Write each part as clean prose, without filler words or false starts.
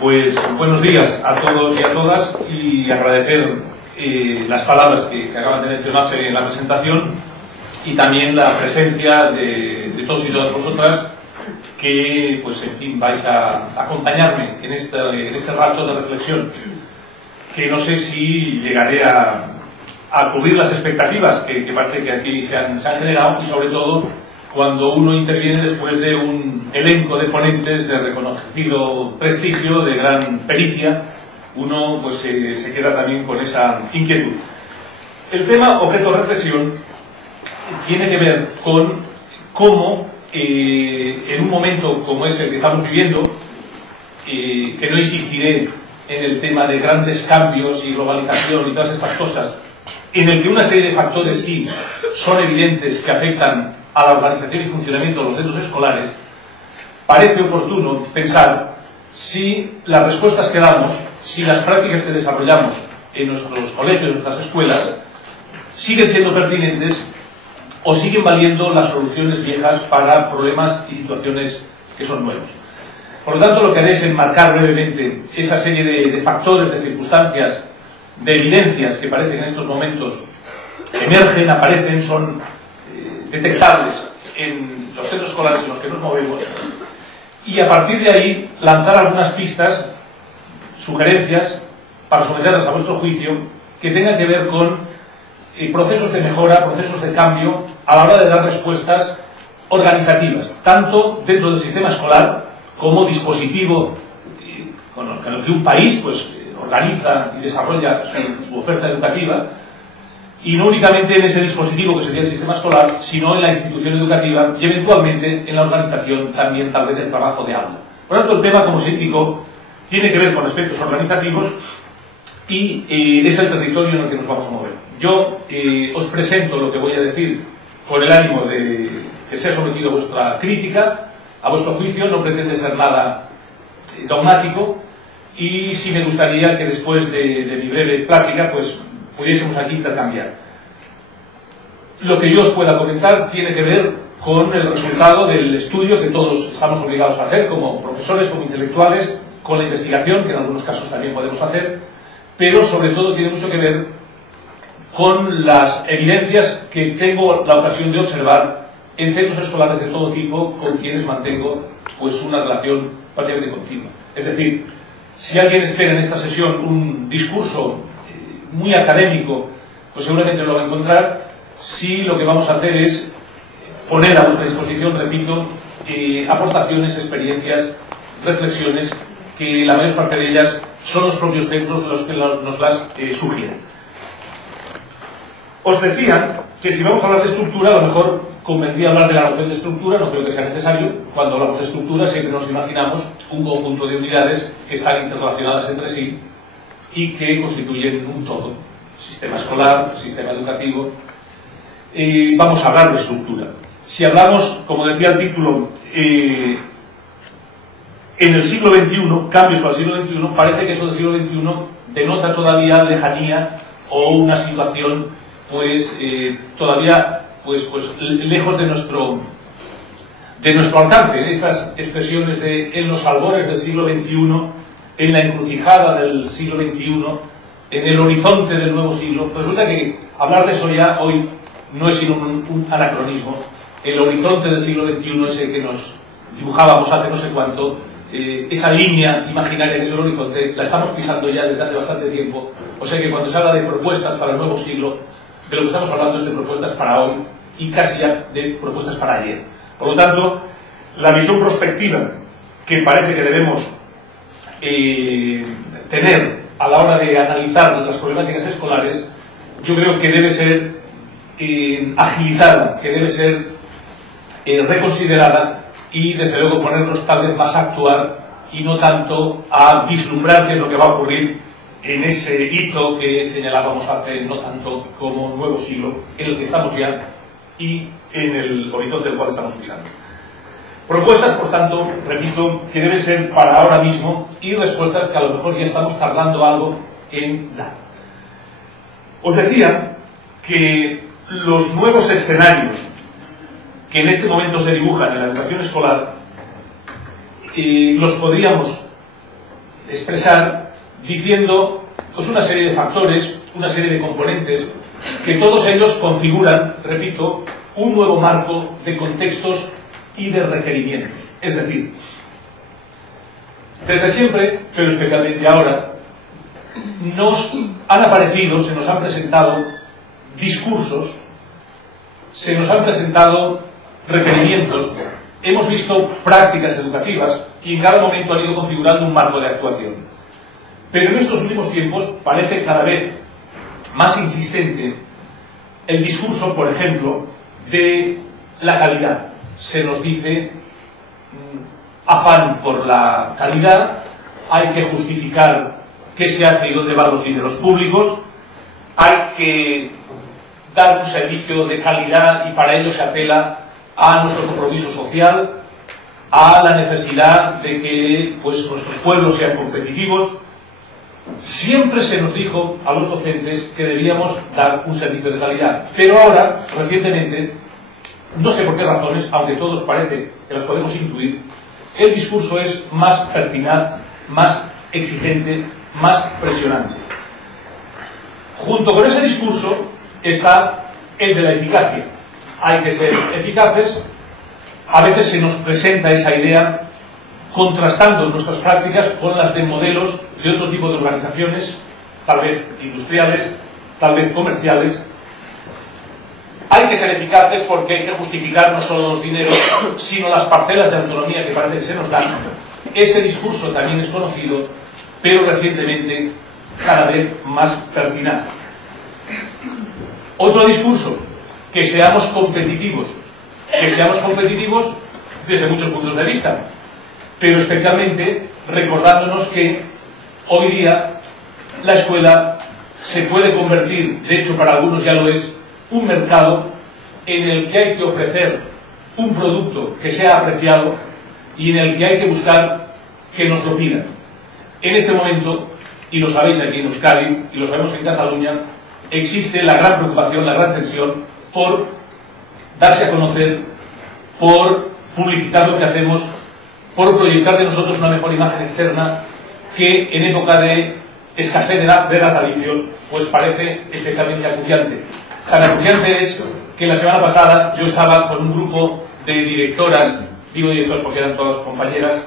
Pues buenos días a todos y a todas, y agradecer las palabras que acaban de mencionarse en la presentación y también la presencia de todos y todas vosotras que, pues en fin, vais a acompañarme en este rato de reflexión, que no sé si llegaré a cubrir las expectativas que parece que aquí se han generado, y sobre todo cuando uno interviene después de un elenco de ponentes de reconocido prestigio, de gran pericia, uno pues se queda también con esa inquietud. El tema objeto de reflexión tiene que ver con cómo en un momento como es el que estamos viviendo, que no insistiré en el tema de grandes cambios y globalización y todas estas cosas, en el que una serie de factores sí son evidentes que afectan a la organización y funcionamiento de los centros escolares, parece oportuno pensar si las respuestas que damos, si las prácticas que desarrollamos en nuestros colegios, en nuestras escuelas, siguen siendo pertinentes o siguen valiendo las soluciones viejas para problemas y situaciones que son nuevos. Por lo tanto, lo que haré es enmarcar brevemente esa serie de factores, de circunstancias, de evidencias que parecen en estos momentos emergen, aparecen, son detectables en los centros escolares en los que nos movemos, y a partir de ahí lanzar algunas pistas, sugerencias, para someterlas a vuestro juicio, que tengan que ver con procesos de mejora, procesos de cambio a la hora de dar respuestas organizativas, tanto dentro del sistema escolar como dispositivo con el que un país pues organiza y desarrolla su oferta educativa, y no únicamente en ese dispositivo que sería el sistema escolar, sino en la institución educativa y eventualmente en la organización también tal vez del trabajo de aula. Por lo tanto, el tema, como se indicó, tiene que ver con aspectos organizativos y es el territorio en el que nos vamos a mover. Yo os presento lo que voy a decir con el ánimo de que sea sometido a vuestra crítica, a vuestro juicio. No pretende ser nada dogmático, y sí me gustaría que después de mi breve plática pues pudiésemos aquí intercambiar. Lo que yo os pueda comentar tiene que ver con el resultado del estudio que todos estamos obligados a hacer como profesores, como intelectuales, con la investigación que en algunos casos también podemos hacer, pero sobre todo tiene mucho que ver con las evidencias que tengo la ocasión de observar en centros escolares de todo tipo con quienes mantengo pues una relación prácticamente continua. Es decir, si alguien espera en esta sesión un discurso muy académico, pues seguramente lo va a encontrar. Si lo que vamos a hacer es poner a vuestra disposición, repito, aportaciones, experiencias, reflexiones, que la mayor parte de ellas son los propios centros los que nos las sugieren. Os decía que si vamos a hablar de estructura, a lo mejor convendría hablar de la noción de estructura. No creo que sea necesario. Cuando hablamos de estructura siempre nos imaginamos un conjunto de unidades que están interrelacionadas entre sí y que constituyen un todo. Sistema escolar, sistema educativo. Vamos a hablar de estructura. Si hablamos, como decía el título, en el siglo XXI, cambios para el siglo XXI, parece que eso del siglo XXI denota todavía lejanía o una situación pues todavía pues lejos de nuestro alcance. Estas expresiones de en los albores del siglo XXI, en la encrucijada del siglo XXI, en el horizonte del nuevo siglo, pues resulta que hablar de eso ya hoy no es sino un anacronismo. El horizonte del siglo XXI es el que nos dibujábamos hace no sé cuánto. Esa línea imaginaria que es el horizonte la estamos pisando ya desde hace bastante tiempo. O sea que cuando se habla de propuestas para el nuevo siglo, de lo que estamos hablando es de propuestas para hoy y casi ya de propuestas para ayer. Por lo tanto, la visión prospectiva que parece que debemos tener a la hora de analizar las problemáticas escolares, yo creo que debe ser agilizada, que debe ser reconsiderada, y desde luego ponernos tal vez más a actuar y no tanto a vislumbrar qué es lo que va a ocurrir en ese hito que señalábamos hace no tanto como nuevo siglo, en el que estamos ya y en el horizonte del cual estamos pisando. Propuestas, por tanto, repito, que deben ser para ahora mismo, y respuestas que a lo mejor ya estamos tardando algo en dar. Os decía que los nuevos escenarios que en este momento se dibujan en la educación escolar los podríamos expresar diciendo pues una serie de factores, una serie de componentes que todos ellos configuran, repito, un nuevo marco de contextos y de requerimientos. Es decir, desde siempre, pero especialmente ahora, nos han aparecido, se nos han presentado discursos, se nos han presentado requerimientos, hemos visto prácticas educativas y en cada momento han ido configurando un marco de actuación. Pero en estos últimos tiempos parece cada vez más insistente el discurso, por ejemplo, de la calidad. Se nos dice afán por la calidad, hay que justificar qué se hace y dónde van los dineros públicos, hay que dar un servicio de calidad y para ello se apela a nuestro compromiso social, a la necesidad de que pues, nuestros pueblos sean competitivos. Siempre se nos dijo a los docentes que debíamos dar un servicio de calidad, pero ahora, recientemente, no sé por qué razones, aunque todos parece que las podemos intuir, el discurso es más pertinaz, más exigente, más presionante. Junto con ese discurso está el de la eficacia. Hay que ser eficaces. A veces se nos presenta esa idea contrastando nuestras prácticas con las de modelos de otro tipo de organizaciones, tal vez industriales, tal vez comerciales. Hay que ser eficaces porque hay que justificar no solo los dineros, sino las parcelas de autonomía que parece que se nos dan. Ese discurso también es conocido, pero recientemente cada vez más pertinaz. Otro discurso, que seamos competitivos desde muchos puntos de vista, pero especialmente recordándonos que hoy día la escuela se puede convertir, de hecho para algunos ya lo es, un mercado en el que hay que ofrecer un producto que sea apreciado y en el que hay que buscar que nos lo pidan. En este momento, y lo sabéis aquí en Euskadi, y lo sabemos en Cataluña, existe la gran preocupación, la gran tensión por darse a conocer, por publicitar lo que hacemos, por proyectar de nosotros una mejor imagen externa que en época de escasez de natalicios pues parece especialmente acuciante. Tan acuciante es que la semana pasada yo estaba con un grupo de directoras, digo directoras porque eran todas compañeras,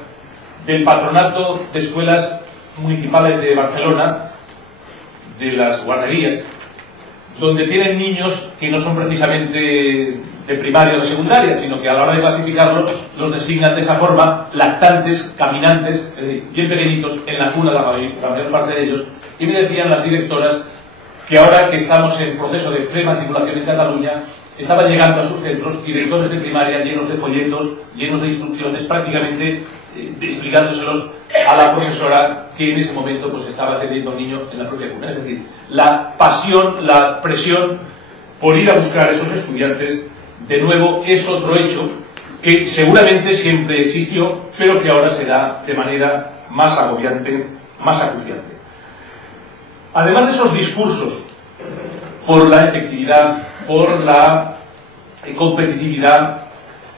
del Patronato de Escuelas Municipales de Barcelona, de las guarderías, donde tienen niños que no son precisamente de primaria o de secundaria, sino que a la hora de clasificarlos los designan de esa forma, lactantes, caminantes, bien pequeñitos, en la cuna la mayor parte de ellos, y me decían las directoras que ahora que estamos en proceso de prematriculación en Cataluña, estaban llegando a sus centros directores de primaria llenos de folletos, llenos de instrucciones, prácticamente explicándoselos a la profesora que en ese momento pues estaba teniendo niños en la propia cuna. Es decir, la pasión, la presión por ir a buscar a esos estudiantes, de nuevo, es otro hecho que seguramente siempre existió, pero que ahora se da de manera más agobiante, más acuciante. Además de esos discursos por la efectividad, por la competitividad,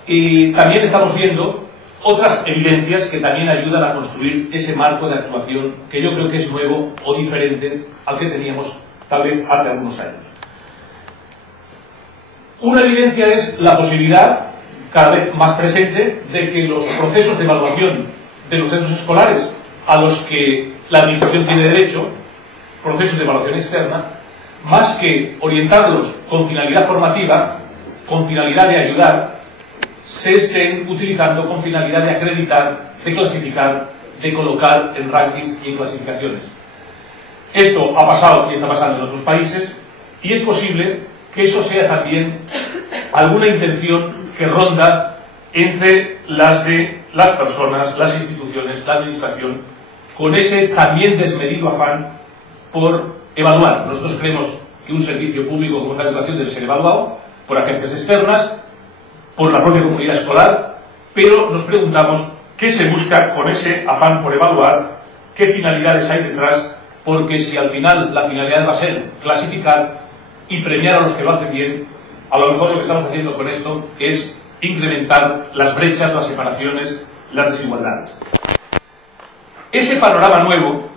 también estamos viendo otras evidencias que también ayudan a construir ese marco de actuación que yo creo que es nuevo o diferente al que teníamos tal vez hace algunos años. Una evidencia es la posibilidad, cada vez más presente, de que los procesos de evaluación de los centros escolares a los que la Administración tiene derecho, procesos de evaluación externa, más que orientarlos con finalidad formativa, con finalidad de ayudar, se estén utilizando con finalidad de acreditar, de clasificar, de colocar en rankings y en clasificaciones. Esto ha pasado y está pasando en otros países, y es posible que eso sea también alguna intención que ronda entre las de las personas, las instituciones, la administración, con ese también desmedido afán por evaluar. Nosotros creemos que un servicio público como la educación debe ser evaluado por agencias externas, por la propia comunidad escolar, pero nos preguntamos qué se busca con ese afán por evaluar, qué finalidades hay detrás, porque si al final la finalidad va a ser clasificar y premiar a los que lo hacen bien, a lo mejor lo que estamos haciendo con esto es incrementar las brechas, las separaciones, las desigualdades. Ese panorama nuevo,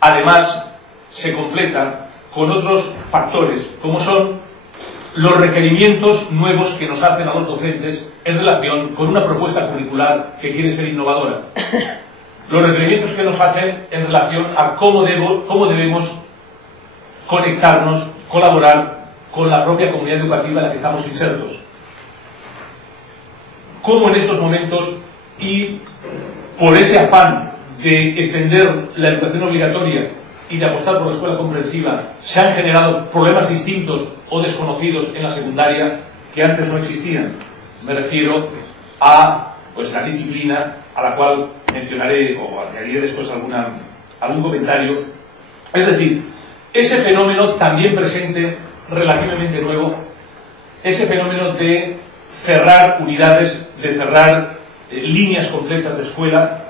además, se completa con otros factores, como son los requerimientos nuevos que nos hacen a los docentes en relación con una propuesta curricular que quiere ser innovadora. Los requerimientos que nos hacen en relación a cómo debemos conectarnos, colaborar con la propia comunidad educativa en la que estamos insertos. Cómo en estos momentos, y por ese afán de extender la educación obligatoria y de apostar por la escuela comprensiva, se han generado problemas distintos o desconocidos en la secundaria que antes no existían. Me refiero a la disciplina, a la cual mencionaré o añadiré después algún comentario. Es decir, ese fenómeno también presente, relativamente nuevo, ese fenómeno de cerrar unidades, de cerrar líneas completas de escuela,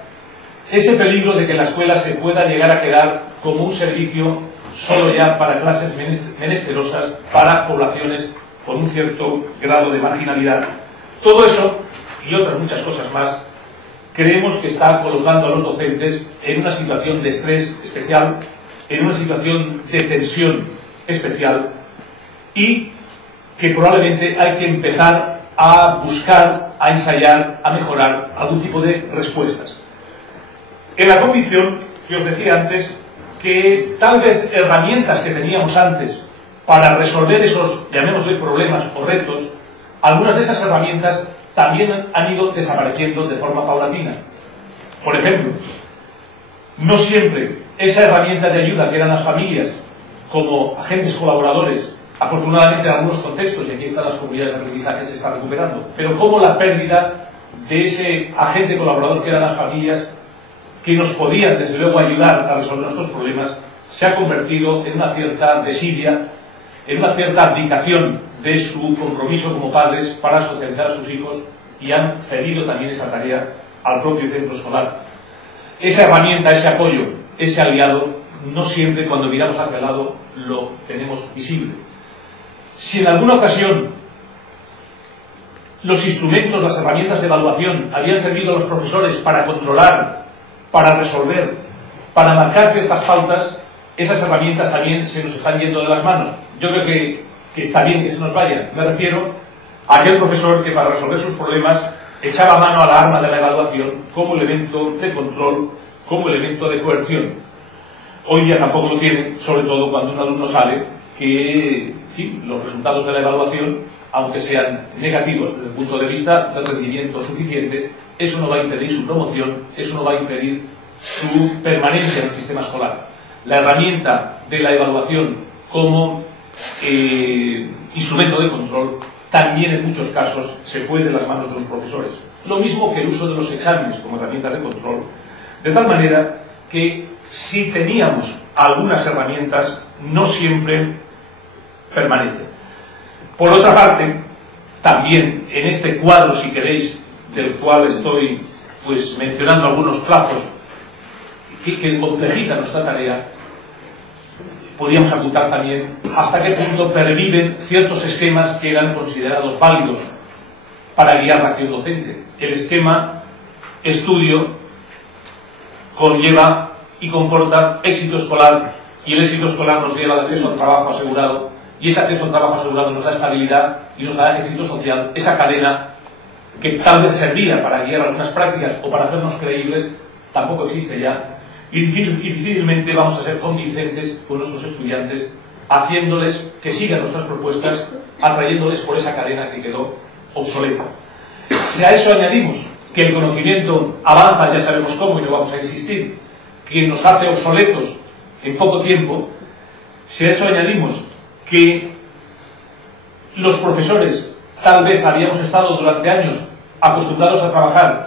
ese peligro de que la escuela se pueda llegar a quedar como un servicio solo ya para clases menesterosas, para poblaciones con un cierto grado de marginalidad. Todo eso y otras muchas cosas más creemos que está colocando a los docentes en una situación de estrés especial, en una situación de tensión especial, y que probablemente hay que empezar a buscar, a ensayar, a mejorar algún tipo de respuestas. En la convicción que os decía antes, que tal vez herramientas que teníamos antes para resolver esos, llamémosle, problemas o retos, algunas de esas herramientas también han ido desapareciendo de forma paulatina. Por ejemplo, no siempre esa herramienta de ayuda que eran las familias como agentes colaboradores, afortunadamente en algunos contextos, y aquí están las comunidades de aprendizaje, se está recuperando, pero como la pérdida de ese agente colaborador que eran las familias, que nos podían desde luego ayudar a resolver nuestros problemas, se ha convertido en una cierta desidia, en una cierta abdicación de su compromiso como padres para socializar a sus hijos, y han cedido también esa tarea al propio centro escolar. Esa herramienta, ese apoyo, ese aliado, no siempre cuando miramos hacia el lado lo tenemos visible. Si en alguna ocasión los instrumentos, las herramientas de evaluación habían servido a los profesores para controlar, para resolver, para marcar ciertas pautas, esas herramientas también se nos están yendo de las manos. Yo creo que está bien que se nos vayan. Me refiero a aquel profesor que para resolver sus problemas echaba mano a la arma de la evaluación como elemento de control, como elemento de coerción. Hoy día tampoco lo tiene, sobre todo cuando un alumno sale que, sí, los resultados de la evaluación, aunque sean negativos desde el punto de vista del rendimiento suficiente, eso no va a impedir su promoción, eso no va a impedir su permanencia en el sistema escolar. La herramienta de la evaluación como instrumento de control también en muchos casos se fue de las manos de los profesores. Lo mismo que el uso de los exámenes como herramientas de control. De tal manera que si teníamos algunas herramientas, no siempre permanecen. Por otra parte, también en este cuadro, si queréis, del cual estoy mencionando algunos plazos que complejizan nuestra tarea, podríamos apuntar también hasta qué punto perviven ciertos esquemas que eran considerados válidos para guiar la acción docente. El esquema estudio conlleva y comporta éxito escolar, y el éxito escolar nos lleva al acceso al trabajo asegurado, y ese acceso al trabajo asegurado nos da estabilidad y nos da éxito social. Esa cadena que tal vez servía para guiar algunas prácticas o para hacernos creíbles, tampoco existe ya, y difícilmente vamos a ser convincentes con nuestros estudiantes, haciéndoles que sigan nuestras propuestas, atrayéndoles por esa cadena que quedó obsoleta. Si a eso añadimos que el conocimiento avanza, ya sabemos cómo, y no vamos a insistir, que nos hace obsoletos en poco tiempo, si a eso añadimos que los profesores tal vez habíamos estado durante años acostumbrados a trabajar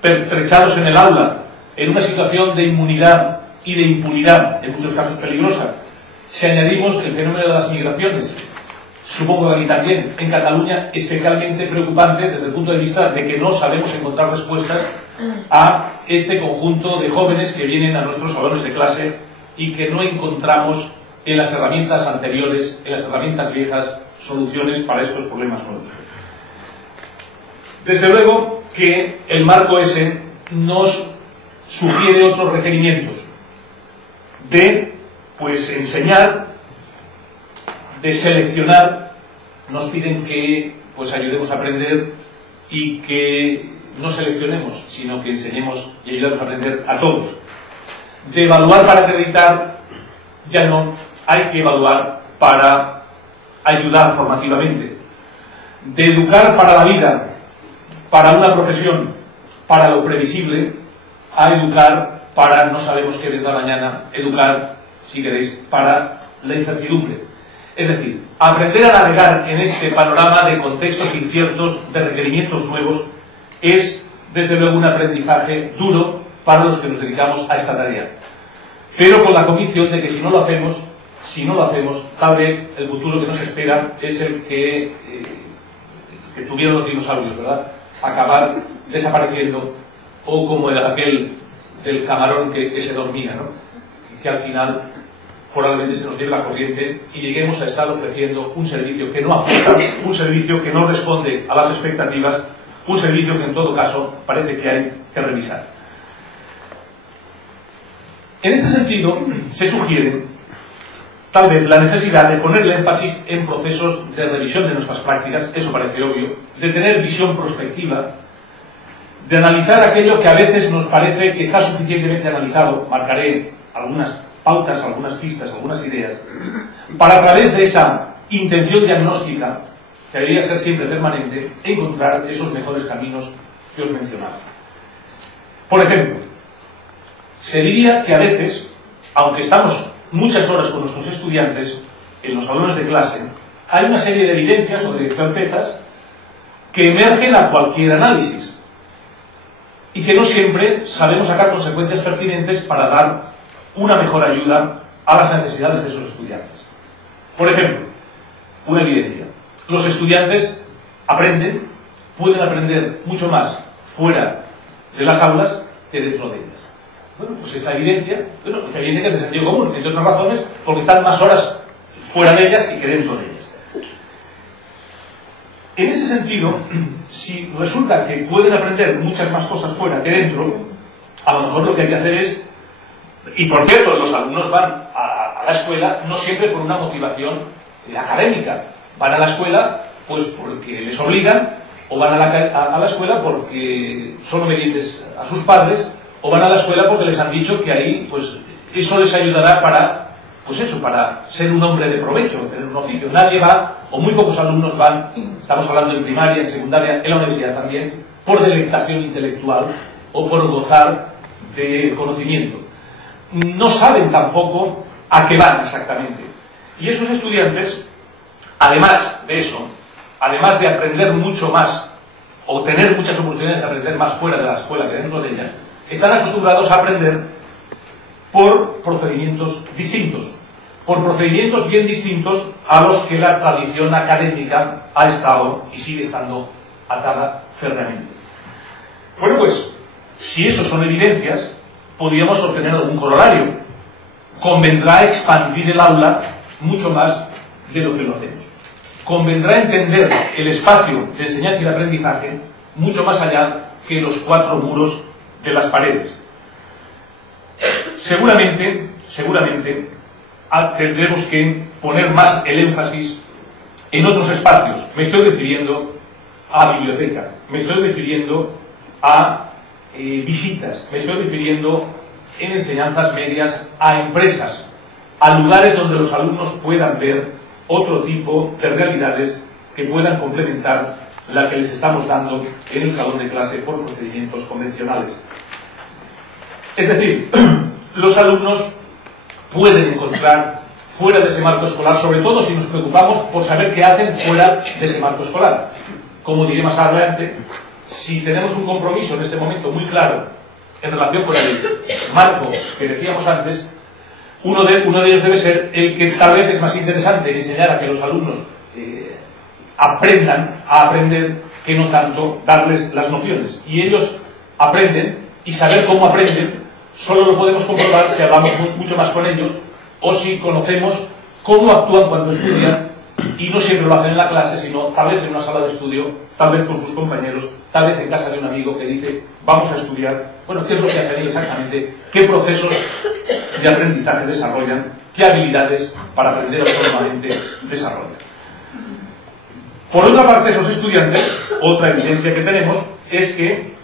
pertrechados en el aula, en una situación de inmunidad y de impunidad, en muchos casos peligrosa, si añadimos el fenómeno de las migraciones, supongo que aquí también, en Cataluña, especialmente preocupante desde el punto de vista de que no sabemos encontrar respuestas a este conjunto de jóvenes que vienen a nuestros salones de clase y que no encontramos en las herramientas anteriores, en las herramientas viejas, soluciones para estos problemas nuevos. Desde luego que el marco ese nos sugiere otros requerimientos de, pues, enseñar, de seleccionar. Nos piden que, pues, ayudemos a aprender y que no seleccionemos, sino que enseñemos y ayudemos a aprender a todos. De evaluar para acreditar, ya no, hay que evaluar para ayudar formativamente. De educar para la vida, para una profesión, para lo previsible, a educar para no sabemos qué vendrá mañana, educar, si queréis, para la incertidumbre. Es decir, aprender a navegar en este panorama de contextos inciertos, de requerimientos nuevos, es desde luego un aprendizaje duro para los que nos dedicamos a esta tarea. Pero con la convicción de que si no lo hacemos, tal vez el futuro que nos espera es el que tuvieron los dinosaurios, ¿verdad? Acabar desapareciendo, o como aquel del camarón que se dormía, ¿no? Que al final probablemente se nos lleve la corriente y lleguemos a estar ofreciendo un servicio que no aporta, un servicio que no responde a las expectativas, un servicio que en todo caso parece que hay que revisar. En ese sentido, se sugiere tal vez la necesidad de poner el énfasis en procesos de revisión de nuestras prácticas, eso parece obvio, de tener visión prospectiva, de analizar aquello que a veces nos parece que está suficientemente analizado. Marcaré algunas pautas, algunas pistas, algunas ideas, para a través de esa intención diagnóstica, que debería ser siempre permanente, encontrar esos mejores caminos que os mencionaba. Por ejemplo, se diría que a veces, aunque estamos muchas horas con nuestros estudiantes, en los salones de clase, hay una serie de evidencias o de certezas que emergen a cualquier análisis y que no siempre sabemos sacar consecuencias pertinentes para dar una mejor ayuda a las necesidades de esos estudiantes. Por ejemplo, una evidencia: los estudiantes pueden aprender mucho más fuera de las aulas que dentro de ellas. Bueno, pues esta evidencia, que es de sentido común, entre otras razones, porque están más horas fuera de ellas que dentro de ellas. En ese sentido, si resulta que pueden aprender muchas más cosas fuera que dentro, a lo mejor lo que hay que hacer es, y por cierto, los alumnos van a la escuela no siempre por una motivación académica, van a la escuela pues porque les obligan, o van a la escuela porque son obedientes a sus padres, o van a la escuela porque les han dicho que ahí pues eso les ayudará para, pues eso, para ser un hombre de provecho, tener un oficio. Nadie va, o muy pocos alumnos van, estamos hablando en primaria, en secundaria, en la universidad también, por delectación intelectual o por gozar de conocimiento. No saben tampoco a qué van exactamente. Y esos estudiantes, además de eso, además de aprender mucho más, o tener muchas oportunidades de aprender más fuera de la escuela que dentro de ella, están acostumbrados a aprender por procedimientos distintos, por procedimientos bien distintos a los que la tradición académica ha estado y sigue estando atada férreamente. Bueno, pues, si eso son evidencias, podríamos obtener algún corolario. Convendrá expandir el aula mucho más de lo que lo hacemos. Convendrá entender el espacio de enseñanza y de aprendizaje mucho más allá que los 4 muros de las paredes. Seguramente tendremos que poner más el énfasis en otros espacios. Me estoy refiriendo a bibliotecas, me estoy refiriendo a visitas, me estoy refiriendo en enseñanzas medias a empresas, a lugares donde los alumnos puedan ver otro tipo de realidades que puedan complementar la que les estamos dando en el salón de clase por procedimientos convencionales. Es decir, los alumnos pueden encontrar fuera de ese marco escolar, sobre todo si nos preocupamos por saber qué hacen fuera de ese marco escolar. Como diré más adelante, si tenemos un compromiso en este momento muy claro en relación con el marco que decíamos antes, uno de ellos debe ser el que tal vez es más interesante enseñar a que los alumnos aprendan a aprender que no tanto darles las nociones. Y ellos aprenden, y saber cómo aprenden solo lo podemos comprobar si hablamos mucho más con ellos o si conocemos cómo actúan cuando estudian y no siempre lo hacen en la clase, sino tal vez en una sala de estudio, tal vez con sus compañeros, tal vez en casa de un amigo que dice vamos a estudiar. Bueno, ¿qué es lo que hacen ellos exactamente? ¿Qué procesos de aprendizaje desarrollan? ¿Qué habilidades para aprender autónomamente desarrollan? Por otra parte, esos estudiantes, otra evidencia que tenemos es que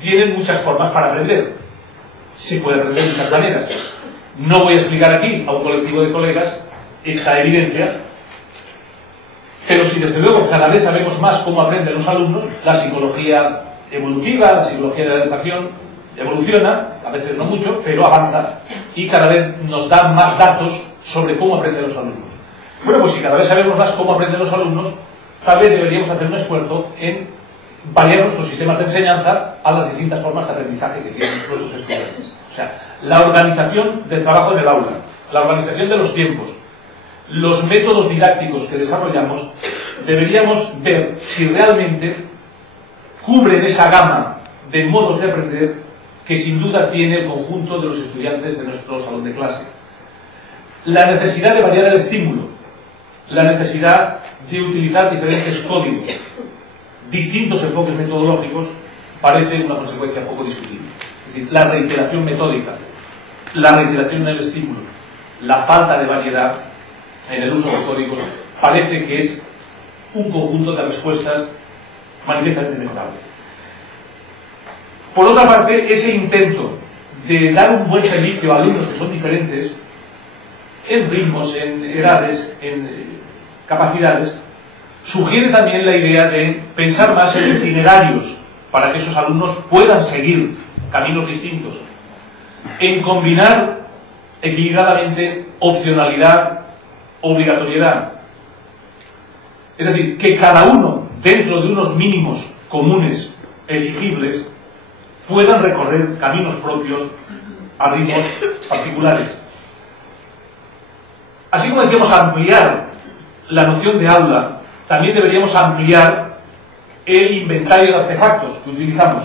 tienen muchas formas para aprender. Se puede aprender de muchas maneras. No voy a explicar aquí a un colectivo de colegas esta evidencia, pero si desde luego cada vez sabemos más cómo aprenden los alumnos, la psicología evolutiva, la psicología de la educación evoluciona, a veces no mucho, pero avanza y cada vez nos da más datos sobre cómo aprenden los alumnos. Bueno, pues si cada vez sabemos más cómo aprenden los alumnos, tal vez deberíamos hacer un esfuerzo en variar nuestros sistemas de enseñanza a las distintas formas de aprendizaje que tienen nuestros estudiantes. O sea, la organización del trabajo en el aula, la organización de los tiempos, los métodos didácticos que desarrollamos, deberíamos ver si realmente cubren esa gama de modos de aprender que sin duda tiene el conjunto de los estudiantes de nuestro salón de clase. La necesidad de variar el estímulo, la necesidad de utilizar diferentes códigos, distintos enfoques metodológicos, parece una consecuencia poco discutible. Es decir, la reiteración metódica, la reiteración en el estímulo, la falta de variedad en el uso de códigos, parece que es un conjunto de respuestas manifiestamente mejorables. Por otra parte, ese intento de dar un buen servicio a alumnos que son diferentes, en ritmos, en edades, en capacidades, sugiere también la idea de pensar más en itinerarios para que esos alumnos puedan seguir caminos distintos, en combinar equilibradamente opcionalidad, obligatoriedad. Es decir, que cada uno, dentro de unos mínimos comunes exigibles, puedan recorrer caminos propios a ritmos particulares. Así como decíamos ampliar la noción de aula, también deberíamos ampliar el inventario de artefactos que utilizamos.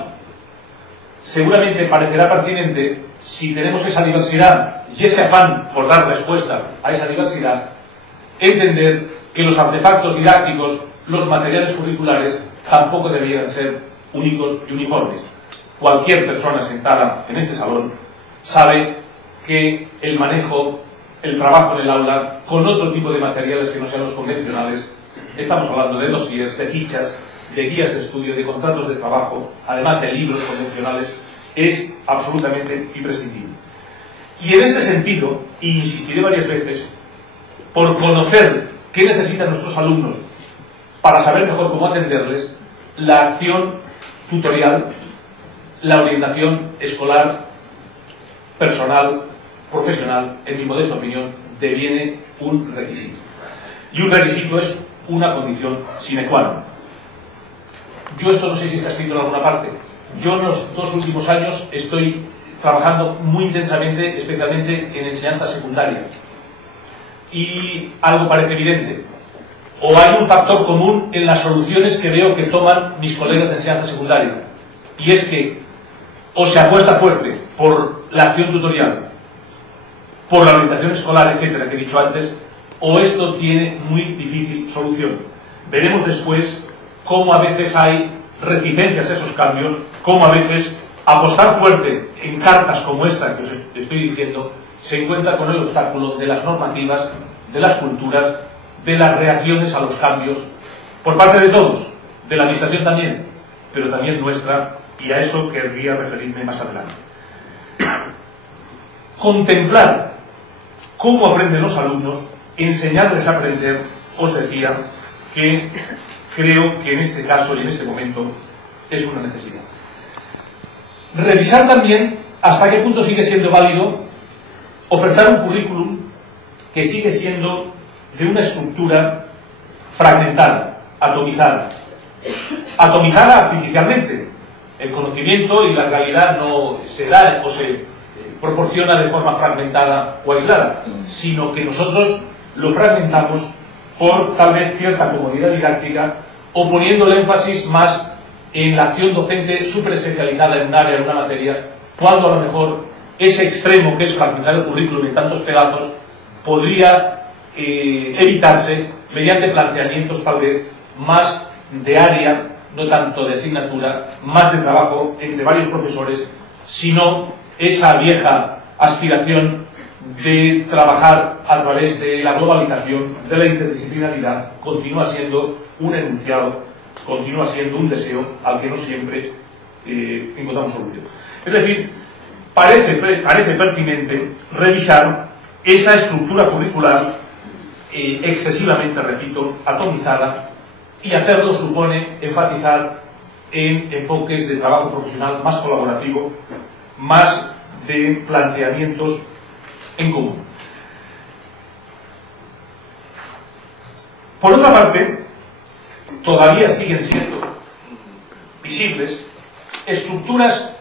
Seguramente parecerá pertinente, si tenemos esa diversidad y ese afán por dar respuesta a esa diversidad, entender que los artefactos didácticos, los materiales curriculares, tampoco deberían ser únicos y uniformes. Cualquier persona sentada en este salón sabe que el manejo, el trabajo en el aula, con otro tipo de materiales que no sean los convencionales, estamos hablando de dossiers, de fichas, de guías de estudio, de contratos de trabajo, además de libros convencionales, es absolutamente imprescindible. Y en este sentido, e insistiré varias veces, por conocer qué necesitan nuestros alumnos para saber mejor cómo atenderles, la acción tutorial, la orientación escolar, personal, profesional, en mi modesta opinión, deviene un requisito. Y un requisito es una condición sine qua non. Yo esto no sé si está escrito en alguna parte. Yo en los 2 últimos años estoy trabajando muy intensamente, especialmente en enseñanza secundaria. Y algo parece evidente. O hay un factor común en las soluciones que veo que toman mis colegas de enseñanza secundaria. Y es que o se apuesta fuerte por la acción tutorial, por la orientación escolar, etcétera, que he dicho antes, o esto tiene muy difícil solución. Veremos después cómo a veces hay reticencias a esos cambios, cómo a veces apostar fuerte en cartas como esta que os estoy diciendo se encuentra con el obstáculo de las normativas, de las culturas, de las reacciones a los cambios, por parte de todos, de la administración también, pero también nuestra, y a eso querría referirme más adelante. Contemplar cómo aprenden los alumnos, enseñarles a aprender, os decía que creo que en este caso y en este momento es una necesidad. Revisar también hasta qué punto sigue siendo válido ofertar un currículum que sigue siendo de una estructura fragmentada, atomizada artificialmente. El conocimiento y la realidad no se da o se proporciona de forma fragmentada o aislada, sino que nosotros lo fragmentamos por tal vez cierta comodidad didáctica o poniendo el énfasis más en la acción docente súper especializada en un área, en una materia, cuando a lo mejor ese extremo que es fragmentar el currículum en tantos pedazos podría evitarse mediante planteamientos tal vez más de área, no tanto de asignatura, más de trabajo entre varios profesores, sino esa vieja aspiración de trabajar a través de la globalización, de la interdisciplinaridad, continúa siendo un enunciado, continúa siendo un deseo al que no siempre encontramos solución. Es decir, parece pertinente revisar esa estructura curricular excesivamente, repito, atomizada, y hacerlo supone enfatizar en enfoques de trabajo profesional más colaborativo, más de planteamientos en común. Por otra parte, todavía siguen siendo visibles estructuras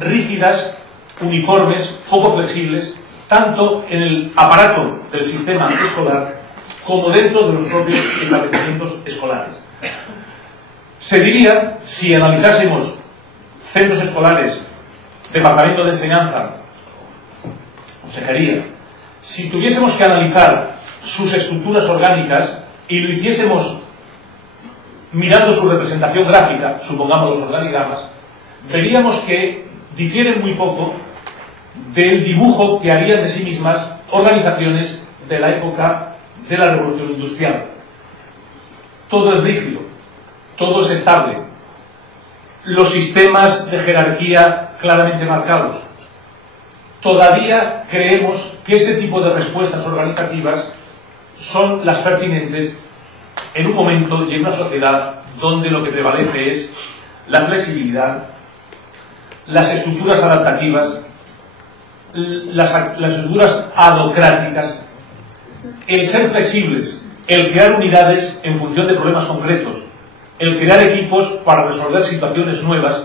rígidas, uniformes, poco flexibles, tanto en el aparato del sistema escolar como dentro de los propios establecimientos escolares. Se diría, si analizásemos centros escolares, departamento de enseñanza, consejería, si tuviésemos que analizar sus estructuras orgánicas y lo hiciésemos mirando su representación gráfica, supongamos los organigramas, veríamos que difieren muy poco del dibujo que harían de sí mismas organizaciones de la época de la Revolución Industrial. Todo es rígido, todo es estable, los sistemas de jerarquía claramente marcados. Todavía creemos que ese tipo de respuestas organizativas son las pertinentes en un momento y en una sociedad donde lo que prevalece es la flexibilidad, las estructuras adaptativas, las estructuras adocráticas, el ser flexibles, el crear unidades en función de problemas concretos, el crear equipos para resolver situaciones nuevas,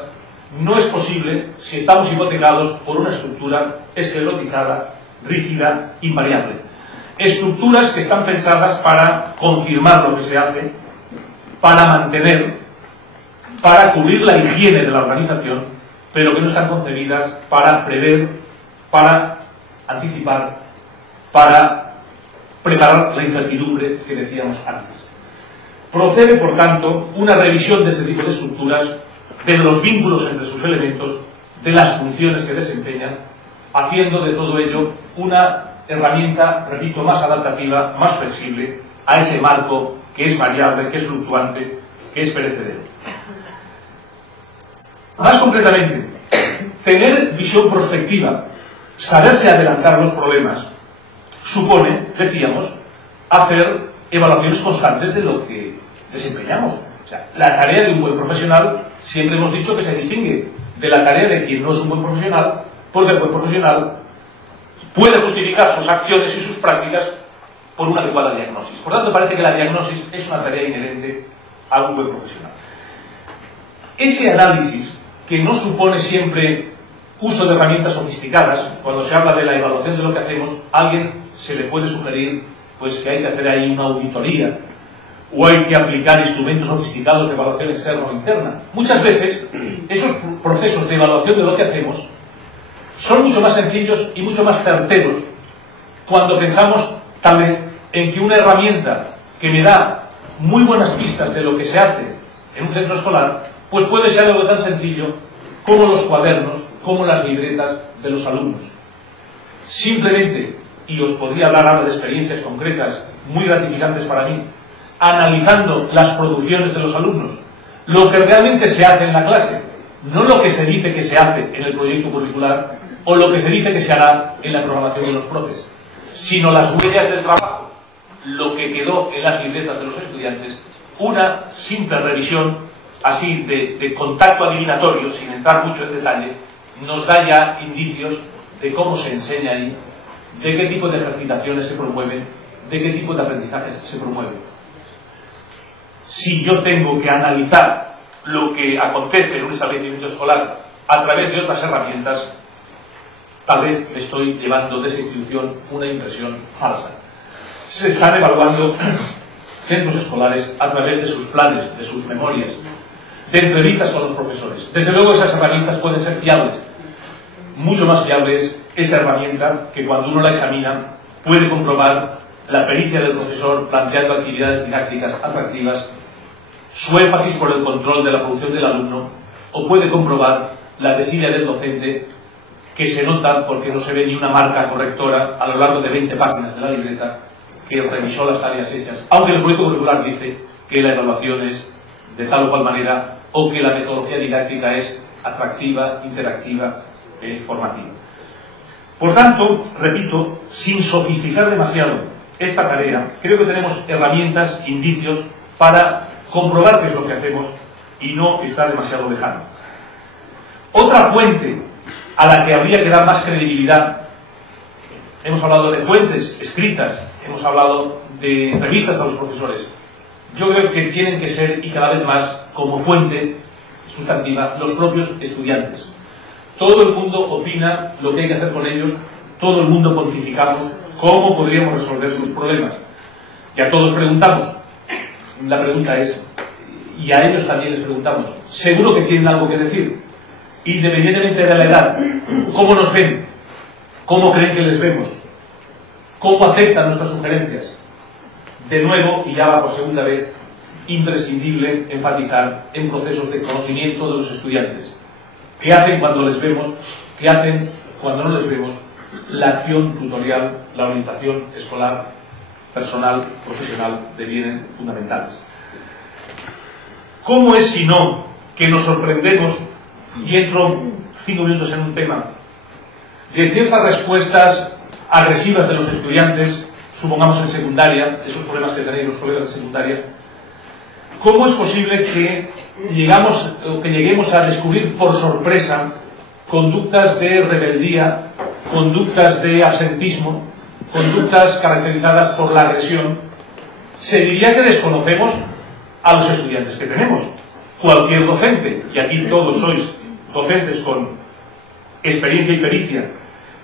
no es posible si estamos hipotecados por una estructura esclerotizada, rígida, invariable. Estructuras que están pensadas para confirmar lo que se hace, para mantener, para cubrir la higiene de la organización, pero que no están concebidas para prever, para anticipar, para preparar la incertidumbre que decíamos antes. Procede, por tanto, una revisión de ese tipo de estructuras, de los vínculos entre sus elementos, de las funciones que desempeñan, haciendo de todo ello una herramienta, repito, más adaptativa, más flexible a ese marco que es variable, que es fluctuante, que es perecedero. Más concretamente, tener visión prospectiva, saberse adelantar los problemas, supone, decíamos, hacer evaluaciones constantes de lo que desempeñamos. O sea, la tarea de un buen profesional, siempre hemos dicho que se distingue de la tarea de quien no es un buen profesional, porque el buen profesional puede justificar sus acciones y sus prácticas por una adecuada diagnosis. Por tanto, parece que la diagnosis es una tarea inherente a un buen profesional. Ese análisis, que no supone siempre uso de herramientas sofisticadas, cuando se habla de la evaluación de lo que hacemos, a alguien se le puede sugerir pues que hay que hacer ahí una auditoría, o hay que aplicar instrumentos sofisticados de evaluación externa o interna. Muchas veces, esos procesos de evaluación de lo que hacemos son mucho más sencillos y mucho más certeros cuando pensamos tal vez en que una herramienta que me da muy buenas pistas de lo que se hace en un centro escolar, pues puede ser algo tan sencillo como los cuadernos, como las libretas de los alumnos. Simplemente, y os podría hablar ahora de experiencias concretas muy gratificantes para mí, analizando las producciones de los alumnos, lo que realmente se hace en la clase, no lo que se dice que se hace en el proyecto curricular o lo que se dice que se hará en la programación de los profes, sino las huellas del trabajo, lo que quedó en las libretas de los estudiantes. Una simple revisión así de contacto adivinatorio, sin entrar mucho en detalle, nos da ya indicios de cómo se enseña ahí, de qué tipo de ejercitaciones se promueven, de qué tipo de aprendizajes se promueven. Si yo tengo que analizar lo que acontece en un establecimiento escolar a través de otras herramientas, tal vez me estoy llevando de esa institución una impresión falsa. Se están evaluando centros escolares a través de sus planes, de sus memorias, de entrevistas con los profesores. Desde luego esas herramientas pueden ser fiables. Mucho más fiable es esa herramienta que cuando uno la examina puede comprobar la pericia del profesor planteando actividades didácticas atractivas, su énfasis por el control de la producción del alumno, o puede comprobar la desidia del docente, que se nota porque no se ve ni una marca correctora a lo largo de 20 páginas de la libreta que revisó las tareas hechas, aunque el proyecto curricular dice que la evaluación es de tal o cual manera, o que la metodología didáctica es atractiva, interactiva, formativa. Por tanto, repito, sin sofisticar demasiado esta tarea, creo que tenemos herramientas, indicios para comprobar qué es lo que hacemos y no está demasiado lejano. Otra fuente a la que habría que dar más credibilidad, hemos hablado de fuentes escritas, hemos hablado de entrevistas a los profesores. Yo creo que tienen que ser, y cada vez más, como fuente sustantiva, los propios estudiantes. Todo el mundo opina lo que hay que hacer con ellos, todo el mundo pontificamos cómo podríamos resolver sus problemas. Ya todos preguntamos. La pregunta es, y a ellos también les preguntamos, seguro que tienen algo que decir, independientemente de la edad. ¿Cómo nos ven? ¿Cómo creen que les vemos? ¿Cómo aceptan nuestras sugerencias? De nuevo, y ya va por segunda vez, imprescindible enfatizar en procesos de conocimiento de los estudiantes. ¿Qué hacen cuando les vemos? ¿Qué hacen cuando no les vemos? La acción tutorial, la orientación escolar, personal, profesional, devienen fundamentales. ¿Cómo es, si no, que nos sorprendemos, y entro 5 minutos en un tema, de ciertas respuestas agresivas de los estudiantes, supongamos en secundaria, esos problemas que tenéis los colegas de secundaria? ¿Cómo es posible que lleguemos a descubrir por sorpresa conductas de rebeldía, conductas de absentismo, conductas caracterizadas por la agresión? Se diría que desconocemos a los estudiantes que tenemos. Cualquier docente, y aquí todos sois docentes con experiencia y pericia,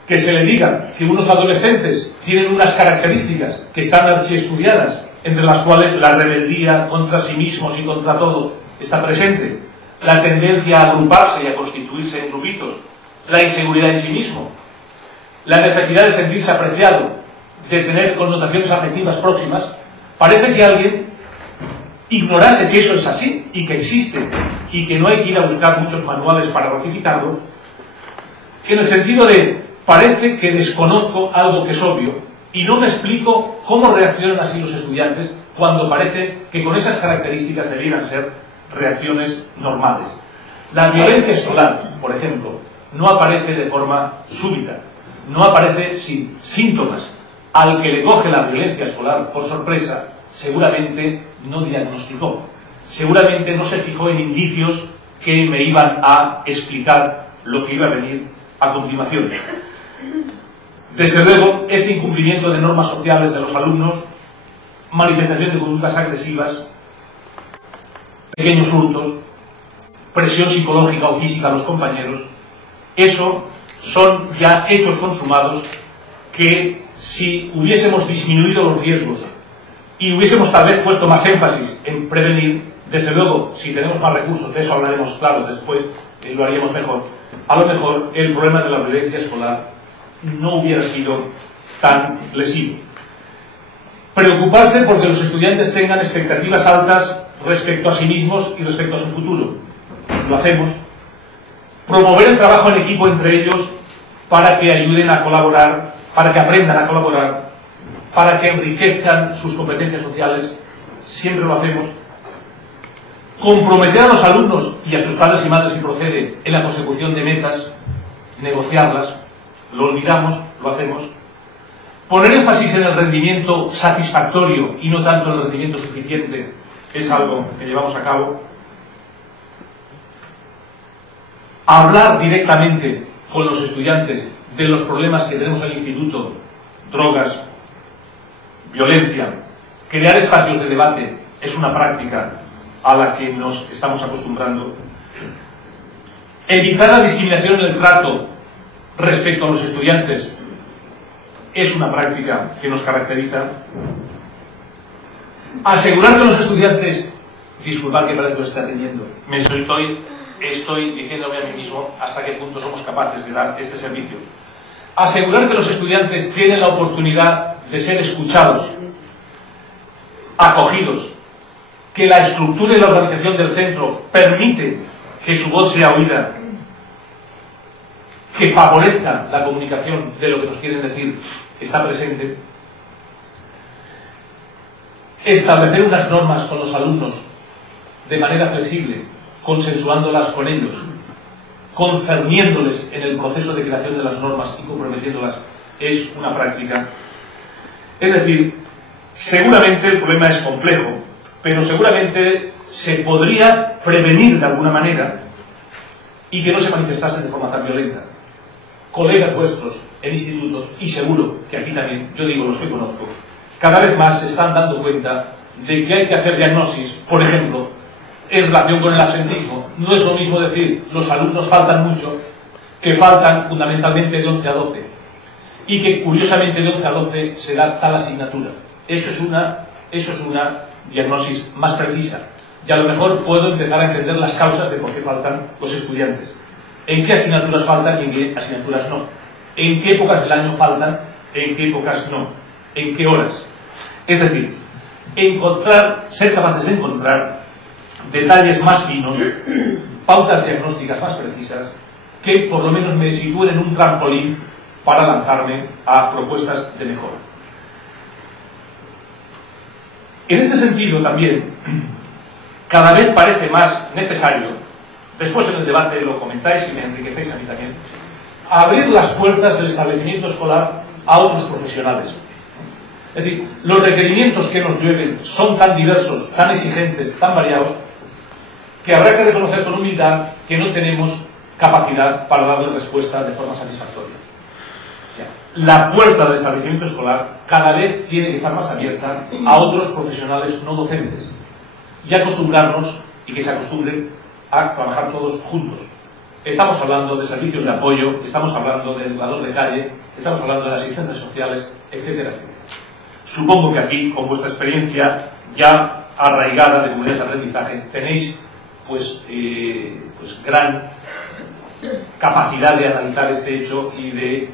que se le diga que unos adolescentes tienen unas características que están así estudiadas, entre las cuales la rebeldía contra sí mismos y contra todo está presente, la tendencia a agruparse y a constituirse en grupitos, la inseguridad en sí mismo, la necesidad de sentirse apreciado, de tener connotaciones afectivas próximas, parece que alguien ignorase que eso es así y que existe y que no hay que ir a buscar muchos manuales para ratificarlo, en el sentido de parece que desconozco algo que es obvio y no me explico cómo reaccionan así los estudiantes cuando parece que con esas características debieran ser reacciones normales. La violencia escolar, por ejemplo, no aparece de forma súbita, no aparece sin síntomas. Al que le coge la violencia escolar por sorpresa, seguramente no diagnosticó, seguramente no se fijó en indicios que me iban a explicar lo que iba a venir a continuación. Desde luego, ese incumplimiento de normas sociales de los alumnos, manifestación de conductas agresivas, pequeños hurtos, presión psicológica o física a los compañeros, eso son ya hechos consumados que, si hubiésemos disminuido los riesgos y hubiésemos tal vez puesto más énfasis en prevenir, desde luego, si tenemos más recursos, de eso hablaremos, claro, después lo haríamos mejor, a lo mejor el problema de la violencia escolar no hubiera sido tan lesivo. Preocuparse porque los estudiantes tengan expectativas altas respecto a sí mismos y respecto a su futuro. Lo hacemos. Promover el trabajo en equipo entre ellos para que ayuden a colaborar, para que aprendan a colaborar, para que enriquezcan sus competencias sociales. Siempre lo hacemos. Comprometer a los alumnos y a sus padres y madres si procede en la consecución de metas, negociarlas. Lo olvidamos, lo hacemos. Poner énfasis en el rendimiento satisfactorio y no tanto en el rendimiento suficiente es algo que llevamos a cabo. Hablar directamente con los estudiantes de los problemas que tenemos en el instituto, drogas, violencia, crear espacios de debate es una práctica a la que nos estamos acostumbrando. Evitar la discriminación en el trato respecto a los estudiantes es una práctica que nos caracteriza. Asegurar que los estudiantes, disculpad que parece que esté atendiendo, estoy diciéndome a mí mismo hasta qué punto somos capaces de dar este servicio. Asegurar que los estudiantes tienen la oportunidad de ser escuchados, acogidos, que la estructura y la organización del centro permite que su voz sea oída, que favorezca la comunicación de lo que nos quieren decir, está presente. Establecer unas normas con los alumnos de manera flexible, consensuándolas con ellos, concerniéndoles en el proceso de creación de las normas y comprometiéndolas, es una práctica. Es decir, seguramente el problema es complejo, pero seguramente se podría prevenir de alguna manera y que no se manifestase de forma tan violenta. Colegas vuestros en institutos, y seguro que aquí también, yo digo los que conozco, cada vez más se están dando cuenta de que hay que hacer diagnosis, por ejemplo, en relación con el absentismo. No es lo mismo decir los alumnos faltan mucho, que faltan fundamentalmente de 11 a 12, y que curiosamente de 11 a 12 se da tal asignatura. Eso es una diagnosis más precisa, y a lo mejor puedo empezar a entender las causas de por qué faltan los estudiantes. ¿En qué asignaturas faltan y en qué asignaturas no? ¿En qué épocas del año faltan? ¿En qué épocas no? ¿En qué horas? Es decir, ser capaces de encontrar detalles más finos, pautas diagnósticas más precisas, que por lo menos me sitúen en un trampolín para lanzarme a propuestas de mejora. En este sentido también, cada vez parece más necesario, después en el debate lo comentáis y me enriquecéis a mí también, abrir las puertas del establecimiento escolar a otros profesionales. Es decir, los requerimientos que nos llueven son tan diversos, tan exigentes, tan variados, que habrá que reconocer con humildad que no tenemos capacidad para darles respuesta de forma satisfactoria. O sea, la puerta del establecimiento escolar cada vez tiene que estar más abierta a otros profesionales no docentes y acostumbrarnos, y que se acostumbren a trabajar todos juntos. Estamos hablando de servicios de apoyo, estamos hablando de educador de calle, estamos hablando de las asistentes sociales, etcétera, etcétera. Supongo que aquí, con vuestra experiencia ya arraigada de comunidades de aprendizaje, tenéis pues gran capacidad de analizar este hecho y de,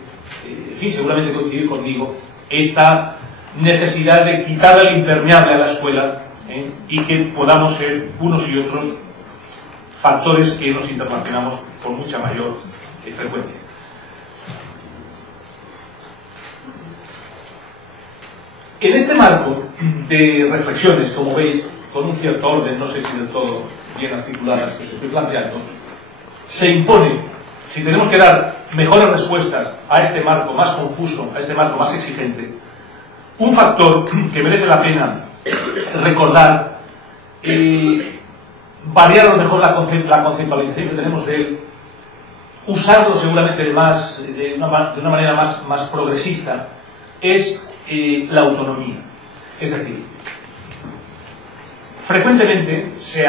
en fin, seguramente coincidir conmigo, esta necesidad de quitar el impermeable a la escuela, y que podamos ser unos y otros factores que nos interrelacionamos con mucha mayor frecuencia. En este marco de reflexiones, como veis, con un cierto orden, no sé si del todo bien articuladas que os estoy planteando, se impone, si tenemos que dar mejores respuestas a este marco más confuso, a este marco más exigente, un factor que merece la pena recordar, variar a lo mejor la conceptualización que tenemos de él, usarlo seguramente de una manera más progresista, es la autonomía. Es decir, frecuentemente se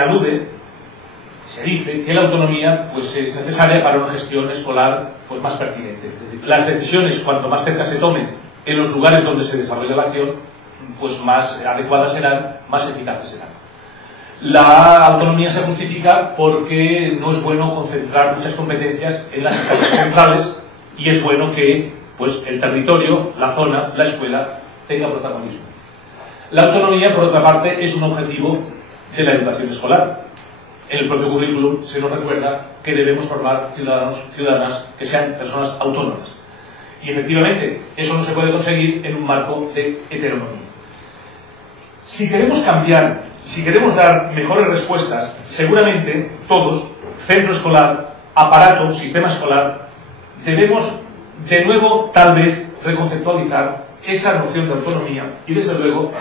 dice que la autonomía pues, es necesaria para una gestión escolar pues, más pertinente. Es decir, las decisiones, cuanto más cerca se tomen en los lugares donde se desarrolla la acción, pues más adecuadas serán, más eficaces serán. La autonomía se justifica porque no es bueno concentrar muchas competencias en las instancias centrales, y es bueno que pues, el territorio, la zona, la escuela tenga protagonismo. La autonomía, por otra parte, es un objetivo de la educación escolar. En el propio currículum se nos recuerda que debemos formar ciudadanas que sean personas autónomas. Y efectivamente, eso no se puede conseguir en un marco de heteronomía. Si queremos cambiar, si queremos dar mejores respuestas, seguramente todos, centro escolar, aparato, sistema escolar, debemos de nuevo, tal vez, reconceptualizar esa noción de autonomía y, desde luego,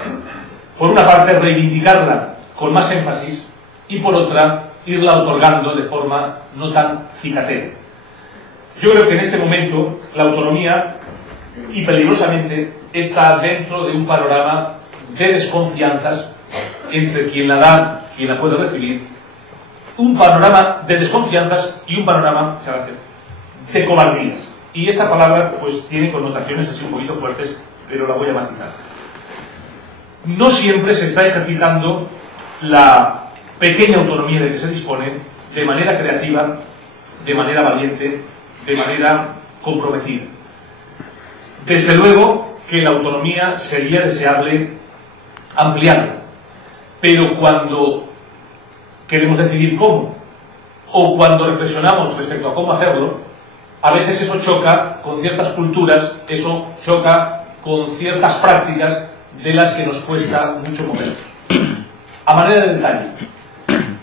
por una parte, reivindicarla con más énfasis y, por otra, irla otorgando de forma no tan cicatera. Yo creo que en este momento la autonomía, y peligrosamente, está dentro de un panorama de desconfianzas entre quien la da, quien la puede recibir, un panorama de desconfianzas y un panorama de cobardías. Y esta palabra pues tiene connotaciones así un poquito fuertes, pero la voy a matizar. No siempre se está ejercitando la pequeña autonomía de que se dispone de manera creativa, de manera valiente, de manera comprometida. Desde luego, que la autonomía sería deseable ampliarla. Pero cuando queremos decidir cómo, o cuando reflexionamos respecto a cómo hacerlo, a veces eso choca con ciertas culturas, eso choca con ciertas prácticas de las que nos cuesta mucho movernos. A manera de detalle,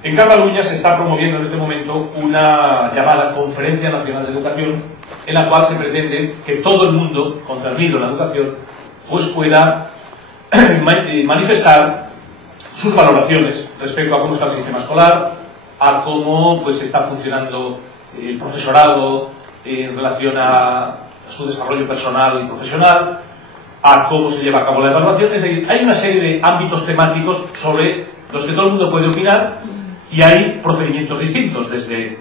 en Cataluña se está promoviendo en este momento una llamada Conferencia Nacional de Educación, en la cual se pretende que todo el mundo concernido en la educación pues pueda manifestar sus valoraciones respecto a cómo está el sistema escolar, a cómo pues está funcionando el profesorado en relación a su desarrollo personal y profesional, a cómo se lleva a cabo la evaluación. Es decir, hay una serie de ámbitos temáticos sobre los que todo el mundo puede opinar y hay procedimientos distintos, desde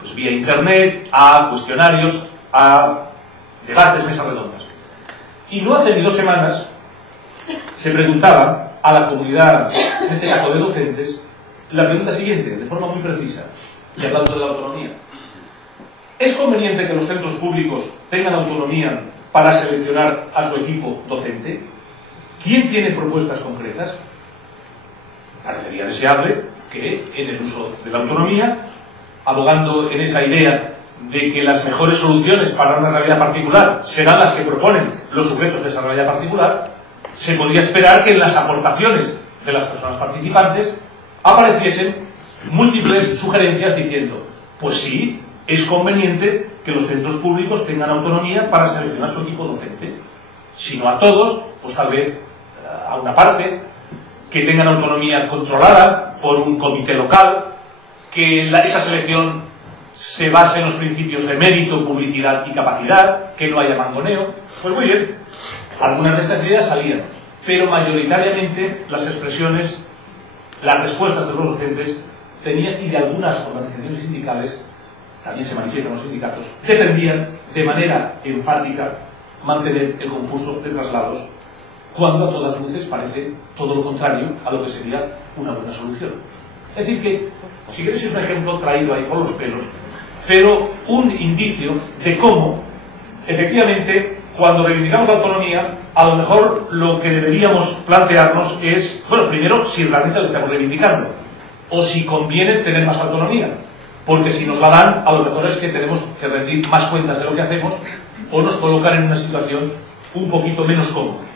pues, vía internet, a cuestionarios, a debates, mesas redondas. Y no hace ni 2 semanas se preguntaba a la comunidad, en este caso de docentes, la pregunta siguiente, de forma muy precisa, y hablando de la autonomía. ¿Es conveniente que los centros públicos tengan autonomía para seleccionar a su equipo docente? ¿Quién tiene propuestas concretas? Parecería deseable que, en el uso de la autonomía, abogando en esa idea de que las mejores soluciones para una realidad particular serán las que proponen los sujetos de esa realidad particular, se podría esperar que en las aportaciones de las personas participantes apareciesen múltiples sugerencias diciendo, pues sí, es conveniente que los centros públicos tengan autonomía para seleccionar su equipo docente. Si no a todos, pues tal vez a una parte, que tengan autonomía controlada por un comité local, que esa selección se base en los principios de mérito, publicidad y capacidad, que no haya mangoneo. Pues muy bien, algunas de estas ideas salían, pero mayoritariamente las expresiones, las respuestas de los docentes tenían, y de algunas organizaciones sindicales, también se manifiestan los sindicatos, defendían de manera enfática mantener el concurso de traslados, cuando a todas luces parece todo lo contrario a lo que sería una buena solución. Es decir que, si queréis, es un ejemplo traído ahí por los pelos, pero un indicio de cómo, efectivamente, cuando reivindicamos la autonomía, a lo mejor lo que deberíamos plantearnos es, bueno, primero, si realmente la estamos reivindicando, o si conviene tener más autonomía, porque si nos la dan, a lo mejor es que tenemos que rendir más cuentas de lo que hacemos, o nos colocan en una situación un poquito menos cómoda.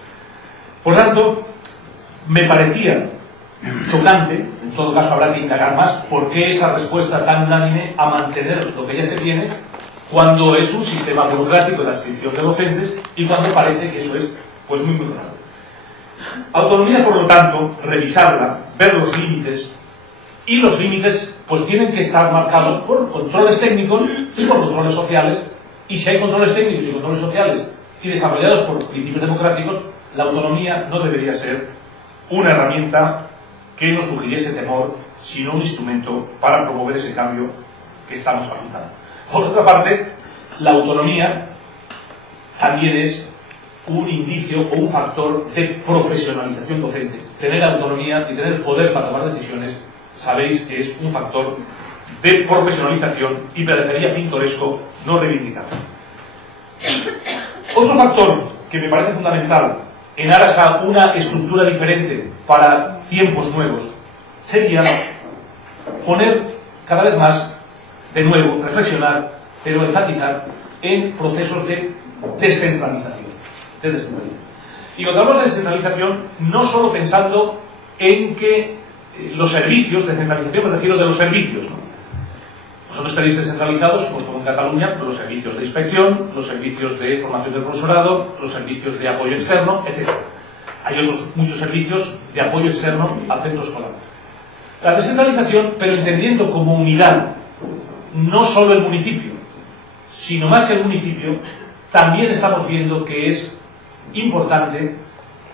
Por tanto, me parecía chocante, en todo caso habrá que indagar más, por qué esa respuesta tan unánime a mantener lo que ya se tiene, cuando es un sistema burocrático de adscripción de docentes y cuando parece que eso es pues muy grave. Autonomía, por lo tanto, revisarla, ver los límites, y los límites pues tienen que estar marcados por controles técnicos y por controles sociales, y si hay controles técnicos y controles sociales y desarrollados por principios democráticos, la autonomía no debería ser una herramienta que nos sugiriese temor, sino un instrumento para promover ese cambio que estamos apuntando. Por otra parte, la autonomía también es un indicio o un factor de profesionalización docente. Tener autonomía y tener poder para tomar decisiones, sabéis que es un factor de profesionalización y parecería pintoresco no reivindicarlo. Otro factor que me parece fundamental en aras a una estructura diferente para tiempos nuevos sería poner cada vez más, de nuevo, reflexionar, pero enfatizar en procesos de descentralización. Y cuando hablamos de descentralización, no solo pensando en que los servicios, descentralización, me refiero de los servicios, ¿no? Vosotros estaréis descentralizados, pues como en Cataluña, los servicios de inspección, los servicios de formación del profesorado, los servicios de apoyo externo, etc. Hay otros muchos servicios de apoyo externo al centro escolar. La descentralización, pero entendiendo como unidad, no solo el municipio, sino más que el municipio, también estamos viendo que es importante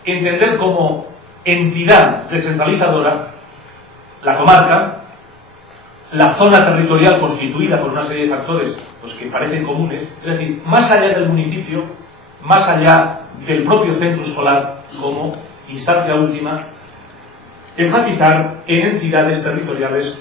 entender como entidad descentralizadora la comarca, la zona territorial constituida por una serie de factores pues, que parecen comunes, es decir, más allá del municipio, más allá del propio centro escolar como instancia última, enfatizar en entidades territoriales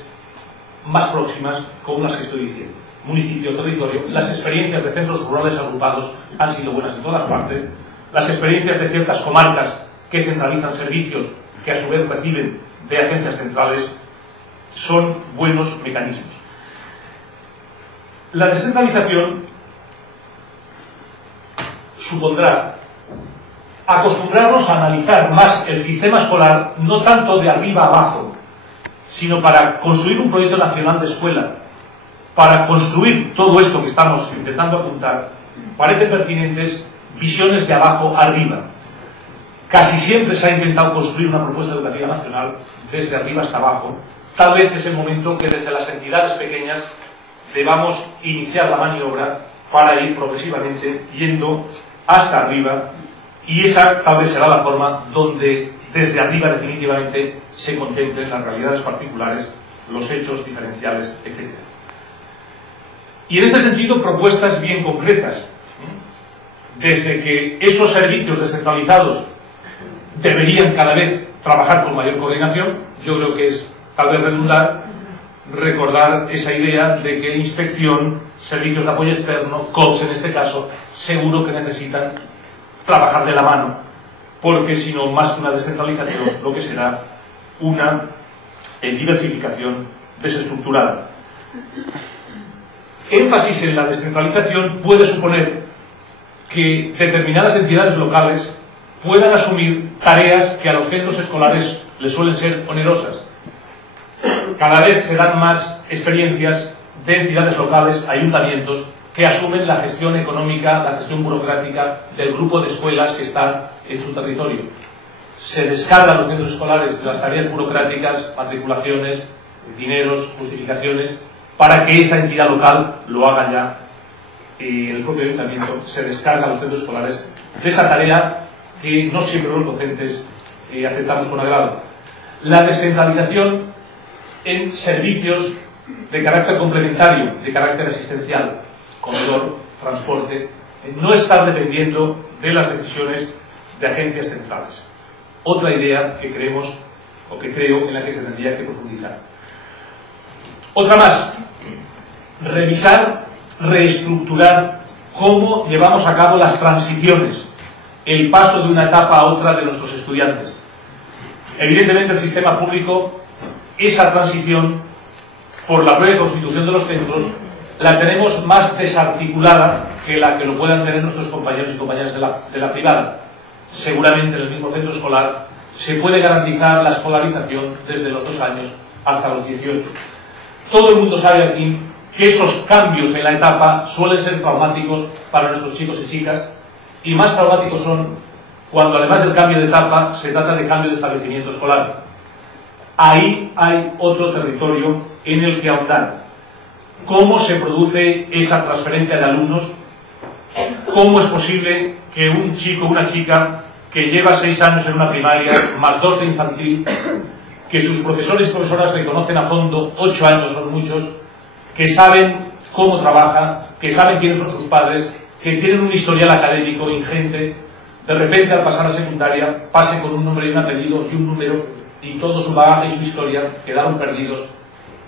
más próximas como las que estoy diciendo. Municipio, territorio, las experiencias de centros rurales agrupados han sido buenas en todas partes, las experiencias de ciertas comarcas que centralizan servicios que a su vez reciben de agencias centrales son buenos mecanismos. La descentralización supondrá acostumbrarnos a analizar más el sistema escolar, no tanto de arriba a abajo, sino para construir un proyecto nacional de escuela, para construir todo esto que estamos intentando apuntar, parecen pertinentes visiones de abajo a arriba. Casi siempre se ha intentado construir una propuesta educativa nacional desde arriba hasta abajo. Tal vez es el momento que desde las entidades pequeñas debamos iniciar la maniobra para ir progresivamente yendo hasta arriba, y esa tal vez será la forma donde desde arriba definitivamente se contemplen las realidades particulares, los hechos diferenciales, etc. Y en ese sentido propuestas bien concretas, desde que esos servicios descentralizados deberían cada vez trabajar con mayor coordinación. Yo creo que es tal vez redundar recordar esa idea de que inspección, servicios de apoyo externo, COPS en este caso, seguro que necesitan trabajar de la mano, porque si no, más que una descentralización, lo que será una diversificación desestructurada. Énfasis en la descentralización puede suponer que determinadas entidades locales puedan asumir tareas que a los centros escolares les suelen ser onerosas. Cada vez se dan más experiencias de entidades locales, ayuntamientos, que asumen la gestión económica, la gestión burocrática del grupo de escuelas que están en su territorio. Se descargan los centros escolares de las tareas burocráticas, matriculaciones, dineros, justificaciones, para que esa entidad local lo haga ya en el propio ayuntamiento. Se descarga a los centros escolares de esa tarea que no siempre los docentes aceptamos con agrado. La descentralización en servicios de carácter complementario, de carácter asistencial, comedor, transporte, no estar dependiendo de las decisiones de agencias centrales. Otra idea que creemos, o que creo, en la que se tendría que profundizar. Otra más, revisar, reestructurar cómo llevamos a cabo las transiciones, el paso de una etapa a otra de nuestros estudiantes. Evidentemente el sistema público, esa transición, por la propia constitución de los centros, la tenemos más desarticulada que la que lo puedan tener nuestros compañeros y compañeras de la privada. Seguramente en el mismo centro escolar se puede garantizar la escolarización desde los 2 años hasta los 18. Todo el mundo sabe aquí que esos cambios en la etapa suelen ser traumáticos para nuestros chicos y chicas, y más traumáticos son cuando además del cambio de etapa se trata de cambio de establecimiento escolar. Ahí hay otro territorio en el que ahondar. ¿Cómo se produce esa transferencia de alumnos? ¿Cómo es posible que un chico o una chica que lleva 6 años en una primaria, más 2 de infantil, que sus profesores y profesoras le conocen a fondo, 8 años son muchos, que saben cómo trabaja, que saben quiénes son sus padres, que tienen un historial académico ingente, de repente al pasar a secundaria pase con un nombre y un apellido y un número, y todo su bagaje y su historia quedaron perdidos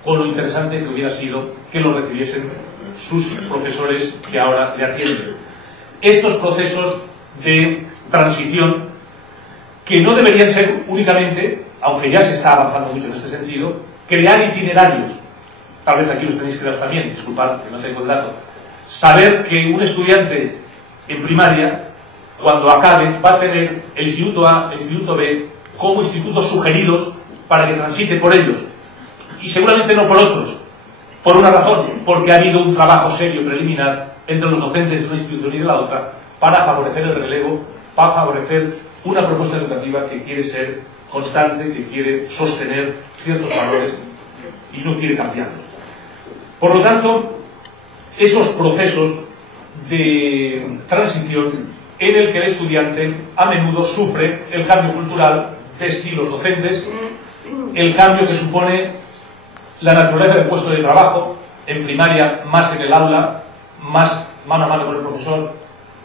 con lo interesante que hubiera sido que lo recibiesen sus profesores que ahora le atienden? Estos procesos de transición, que no deberían ser únicamente, aunque ya se está avanzando mucho en este sentido, crear itinerarios. Tal vez aquí los tenéis que dar también, disculpad que no tengo el dato. Saber que un estudiante en primaria, cuando acabe, va a tener el Instituto A, el Instituto B, como institutos sugeridos para que transite por ellos. Y seguramente no por otros. Por una razón, porque ha habido un trabajo serio preliminar entre los docentes de una institución y de la otra para favorecer el relevo, para favorecer una propuesta educativa que quiere ser constante, que quiere sostener ciertos valores y no quiere cambiarlos. Por lo tanto, esos procesos de transición en el que el estudiante a menudo sufre el cambio cultural de estilos docentes, el cambio que supone la naturaleza del puesto de trabajo, en primaria más en el aula, más mano a mano con el profesor,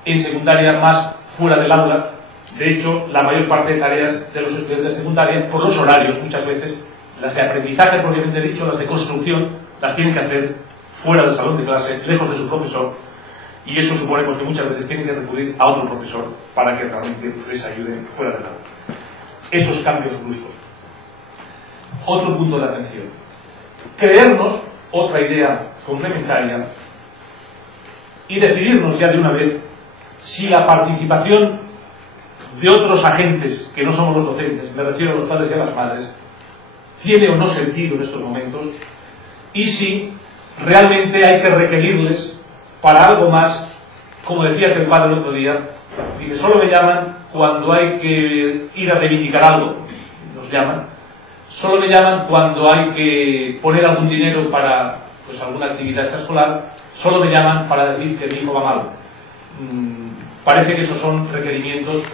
en secundaria más fuera del aula. De hecho, la mayor parte de tareas de los estudiantes de secundaria, por los horarios muchas veces, las de aprendizaje propiamente dicho, las de construcción, las tienen que hacer fuera del salón de clase, lejos de su profesor. y eso supone pues, que muchas veces tienen que recurrir a otro profesor para que realmente les ayude fuera del aula. Esos cambios bruscos. Otro punto de atención. Creernos otra idea complementaria y decidirnos ya de una vez si la participación de otros agentes que no somos los docentes, me refiero a los padres y a las madres, tiene o no sentido en estos momentos, y si realmente hay que requerirles para algo más, como decía el padre el otro día, que solo me llaman cuando hay que ir a reivindicar algo, nos llaman, solo me llaman cuando hay que poner algún dinero para pues, alguna actividad extraescolar, solo me llaman para decir que mi hijo va mal. Parece que esos son requerimientos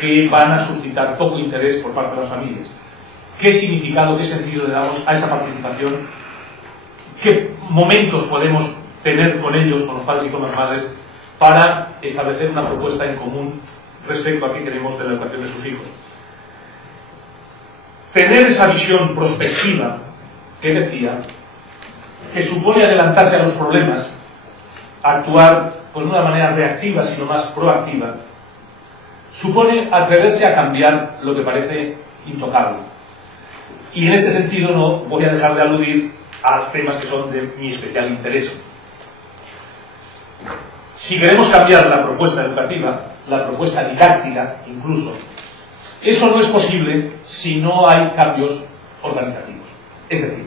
que van a suscitar poco interés por parte de las familias. ¿Qué significado, qué sentido le damos a esa participación? ¿Qué momentos podemos tener con ellos, con los padres y con las madres, para establecer una propuesta en común respecto a qué queremos de la educación de sus hijos? Tener esa visión prospectiva que decía, que supone adelantarse a los problemas, actuar pues, de una manera reactiva, sino más proactiva, supone atreverse a cambiar lo que parece intocable. Y en este sentido no voy a dejar de aludir a temas que son de mi especial interés. Si queremos cambiar la propuesta educativa, la propuesta didáctica incluso, eso no es posible si no hay cambios organizativos. Es decir,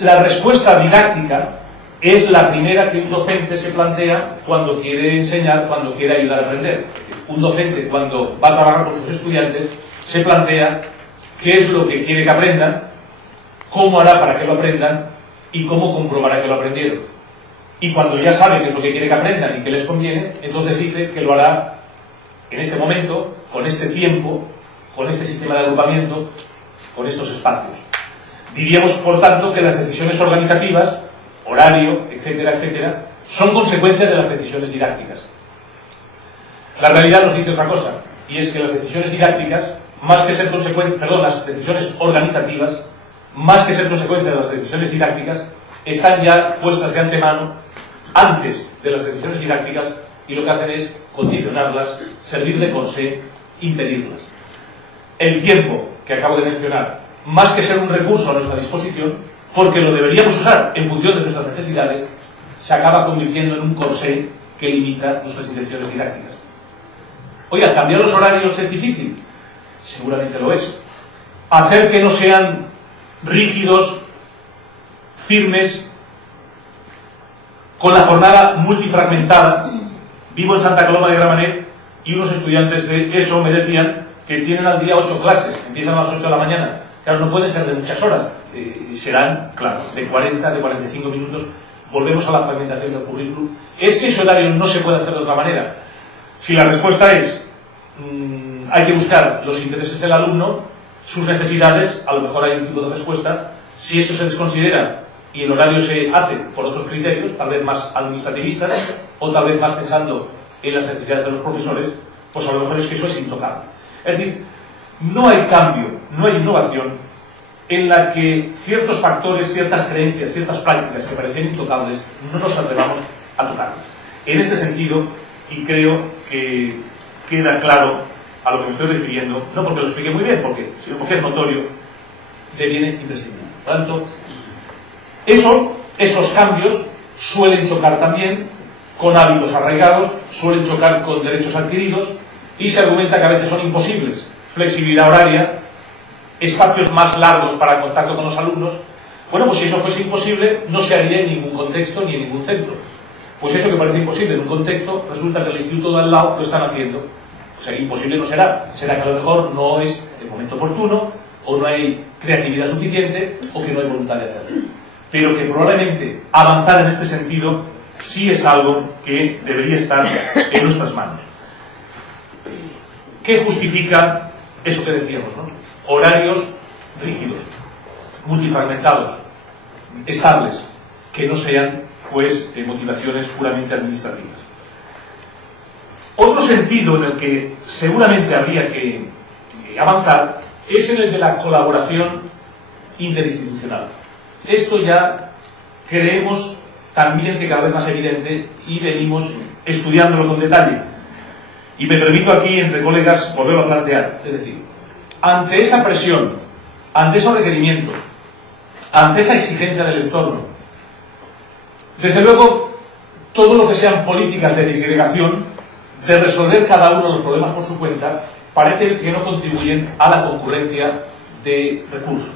la respuesta didáctica es la primera que un docente se plantea cuando quiere enseñar, cuando quiere ayudar a aprender. Un docente, cuando va a trabajar con sus estudiantes, se plantea qué es lo que quiere que aprendan, cómo hará para que lo aprendan y cómo comprobará que lo aprendieron. Y cuando ya sabe qué es lo que quiere que aprendan y qué les conviene, entonces dice que lo hará en este momento, con este tiempo, con este sistema de agrupamiento, con estos espacios. Diríamos, por tanto, que las decisiones organizativas, horario, etcétera, etcétera, son consecuencias de las decisiones didácticas. La realidad nos dice otra cosa, y es que las decisiones didácticas, más que ser consecuencias, las decisiones organizativas, más que ser consecuencias de las decisiones didácticas, están ya puestas de antemano antes de las decisiones didácticas y lo que hacen es condicionarlas, servir de corsé, impedirlas. El tiempo que acabo de mencionar, más que ser un recurso a nuestra disposición, porque lo deberíamos usar en función de nuestras necesidades, se acaba convirtiendo en un corsé que limita nuestras intenciones didácticas. Oiga, ¿cambiar los horarios es difícil? Seguramente lo es. Hacer que no sean rígidos, firmes, con la jornada multifragmentada. Vivo en Santa Coloma de Gramenet y unos estudiantes de ESO me decían que tienen al día 8 clases, empiezan a las 8 de la mañana. Claro, no pueden ser de muchas horas, serán, claro, de 40, de 45 minutos. Volvemos a la fragmentación del currículum. ¿Es que ese horario no se puede hacer de otra manera? Si la respuesta es hay que buscar los intereses del alumno, sus necesidades, a lo mejor hay un tipo de respuesta. Si eso se desconsidera y el horario se hace por otros criterios, tal vez más administrativistas o tal vez más pensando en las necesidades de los profesores, pues a lo mejor es que eso es intocable. Es decir, no hay cambio, no hay innovación en la que ciertos factores, ciertas creencias, ciertas prácticas que parecían intocables, no nos atrevamos a tocarlas. En ese sentido, y creo que queda claro a lo que me estoy refiriendo, no porque lo explique muy bien, sino porque es notorio, deviene imprescindible. Por lo tanto, esos cambios suelen chocar también con hábitos arraigados, suelen chocar con derechos adquiridos y se argumenta que a veces son imposibles. Flexibilidad horaria, espacios más largos para el contacto con los alumnos. Bueno, pues si eso fuese imposible, no se haría en ningún contexto ni en ningún centro. Pues eso que parece imposible en un contexto, resulta que el instituto de al lado lo están haciendo. O sea, imposible no será. Será que a lo mejor no es el momento oportuno, o no hay creatividad suficiente, o que no hay voluntad de hacerlo. Pero que probablemente avanzar en este sentido sí es algo que debería estar en nuestras manos. ¿Qué justifica eso que decíamos, ¿no? Horarios rígidos, multifragmentados, estables, que no sean, pues, motivaciones puramente administrativas. Otro sentido en el que seguramente habría que avanzar es en el de la colaboración interinstitucional. Esto ya creemos también que cada vez más evidente y venimos estudiándolo con detalle. Y me permito aquí, entre colegas, volverlo a plantear. Es decir, ante esa presión, ante esos requerimientos, ante esa exigencia del entorno, desde luego, todo lo que sean políticas de disgregación, de resolver cada uno de los problemas por su cuenta, parece que no contribuyen a la concurrencia de recursos.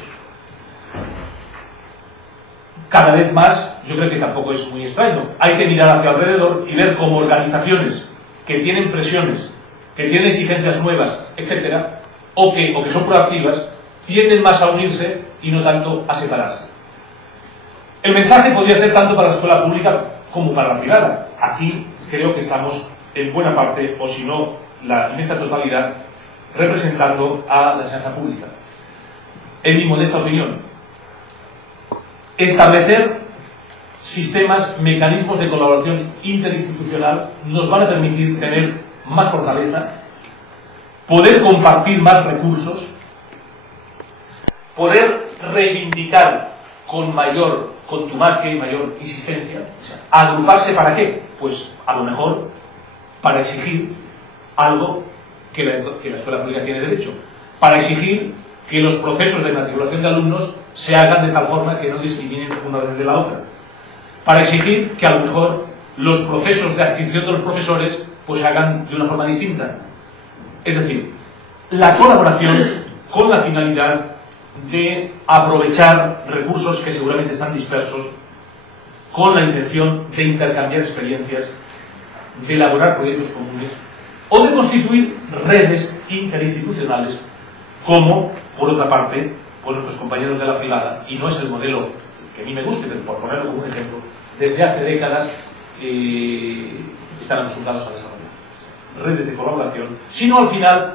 Cada vez más, yo creo que tampoco es muy extraño, hay que mirar hacia alrededor y ver cómo organizaciones que tienen presiones, que tienen exigencias nuevas, etcétera, o que son proactivas, tienden más a unirse y no tanto a separarse. El mensaje podría ser tanto para la escuela pública como para la privada. Aquí creo que estamos en buena parte, o si no, la inmensa totalidad, representando a la enseñanza pública. En mi modesta opinión, establecer sistemas, mecanismos de colaboración interinstitucional nos van a permitir tener más fortaleza, poder compartir más recursos, poder reivindicar con mayor contumacia y mayor insistencia. ¿Agruparse para qué? Pues a lo mejor para exigir algo que la escuela pública tiene derecho, para exigir que los procesos de matriculación de alumnos se hagan de tal forma que no discriminen una desde la otra, para exigir que a lo mejor los procesos de adquisición de los profesores pues se hagan de una forma distinta. Es decir, la colaboración con la finalidad de aprovechar recursos que seguramente están dispersos, con la intención de intercambiar experiencias, de elaborar proyectos comunes o de constituir redes interinstitucionales, como, por otra parte, pues nuestros compañeros de la privada, y no es el modelo que a mí me guste, pero por ponerlo como un ejemplo, desde hace décadas están acostumbrados a desarrollar redes de colaboración, sino al final,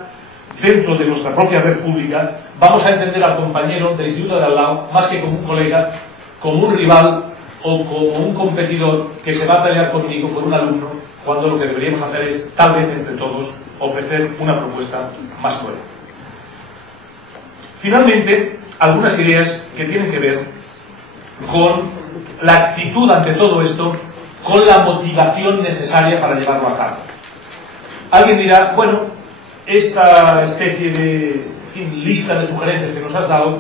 dentro de nuestra propia red pública, vamos a entender al compañero del instituto de al lado más que como un colega, como un rival o como un competidor que se va a pelear conmigo por un alumno, cuando lo que deberíamos hacer es, tal vez entre todos, ofrecer una propuesta más fuerte. Finalmente, algunas ideas que tienen que ver con la actitud ante todo esto, con la motivación necesaria para llevarlo a cabo. Alguien dirá, bueno, esta especie de lista de sugerencias que nos has dado,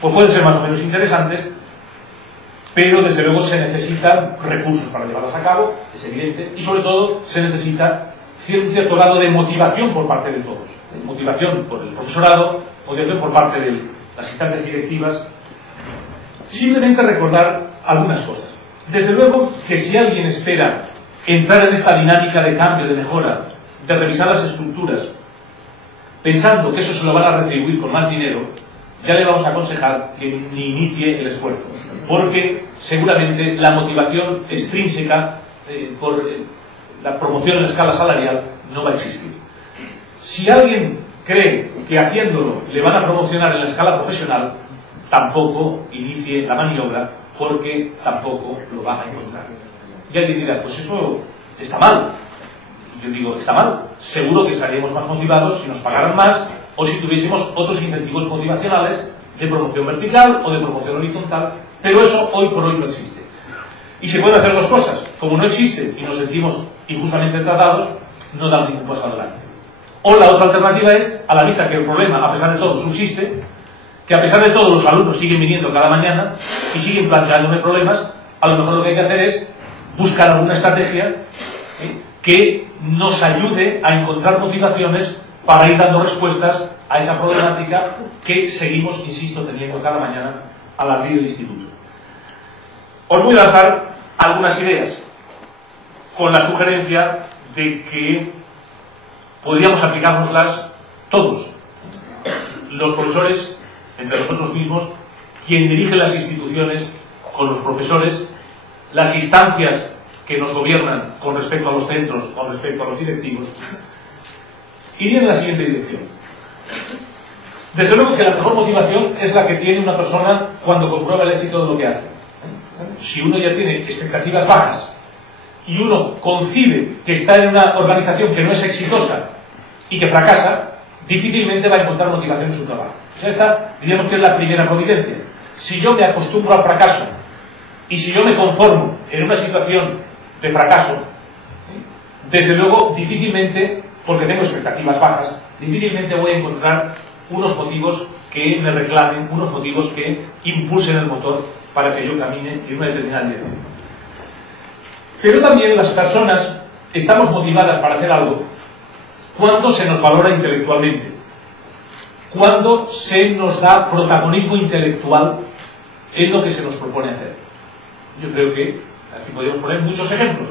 pues pueden ser más o menos interesantes, pero desde luego se necesitan recursos para llevarlas a cabo, es evidente, y sobre todo se necesita cierto grado de motivación por parte de todos. Motivación por el profesorado, motivación por parte de las instancias directivas. Simplemente recordar algunas cosas. Desde luego que si alguien espera entrar en esta dinámica de cambio, de mejora, de revisar las estructuras, pensando que eso se lo van a retribuir con más dinero, ya le vamos a aconsejar que ni inicie el esfuerzo, porque seguramente la motivación extrínseca por la promoción en escala salarial no va a existir. Si alguien cree que haciéndolo le van a promocionar en la escala profesional, tampoco inicie la maniobra, porque tampoco lo van a encontrar. Y alguien dirá, pues eso está mal. Yo digo, está mal. Seguro que estaríamos más motivados si nos pagaran más o si tuviésemos otros incentivos motivacionales de promoción vertical o de promoción horizontal, pero eso hoy por hoy no existe. Y se pueden hacer dos cosas. Como no existen y nos sentimos injustamente tratados, no dan ningún paso adelante. O la otra alternativa es, a la vista que el problema, a pesar de todo, subsiste, que a pesar de todo los alumnos siguen viniendo cada mañana y siguen planteándome problemas, a lo mejor lo que hay que hacer es buscar alguna estrategia que nos ayude a encontrar motivaciones para ir dando respuestas a esa problemática que seguimos, insisto, teniendo cada mañana al abrir el instituto. Os voy a lanzar algunas ideas con la sugerencia de que podríamos aplicárnoslas todos, los profesores, entre nosotros mismos, quien dirige las instituciones con los profesores, las instancias que nos gobiernan con respecto a los centros, con respecto a los directivos, iría en la siguiente dirección. Desde luego que la mejor motivación es la que tiene una persona cuando comprueba el éxito de lo que hace. Si uno ya tiene expectativas bajas y uno concibe que está en una organización que no es exitosa y que fracasa, difícilmente va a encontrar motivación en su trabajo. Ya está, diríamos que es la primera providencia. Si yo me acostumbro al fracaso Y si yo me conformo en una situación de fracaso, desde luego, difícilmente, porque tengo expectativas bajas, difícilmente voy a encontrar unos motivos que me reclamen, unos motivos que impulsen el motor para que yo camine en una determinada dirección. Pero también las personas estamos motivadas para hacer algo cuando se nos valora intelectualmente, cuando se nos da protagonismo intelectual en lo que se nos propone hacer. Yo creo que aquí podemos poner muchos ejemplos.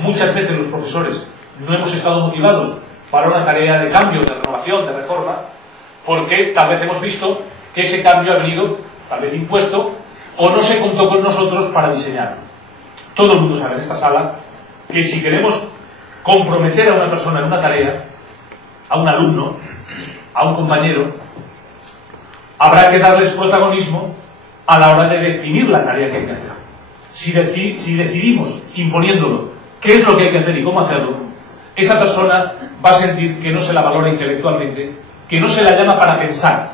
Muchas veces los profesores no hemos estado motivados para una tarea de cambio, de renovación, de reforma, porque tal vez hemos visto que ese cambio ha venido, tal vez impuesto, o no se contó con nosotros para diseñarlo. Todo el mundo sabe en esta sala que si queremos comprometer a una persona en una tarea, a un alumno, a un compañero, habrá que darles protagonismo a la hora de definir la tarea que hay que hacer. Si decidimos, imponiéndolo, qué es lo que hay que hacer y cómo hacerlo, esa persona va a sentir que no se la valora intelectualmente, que no se la llama para pensar,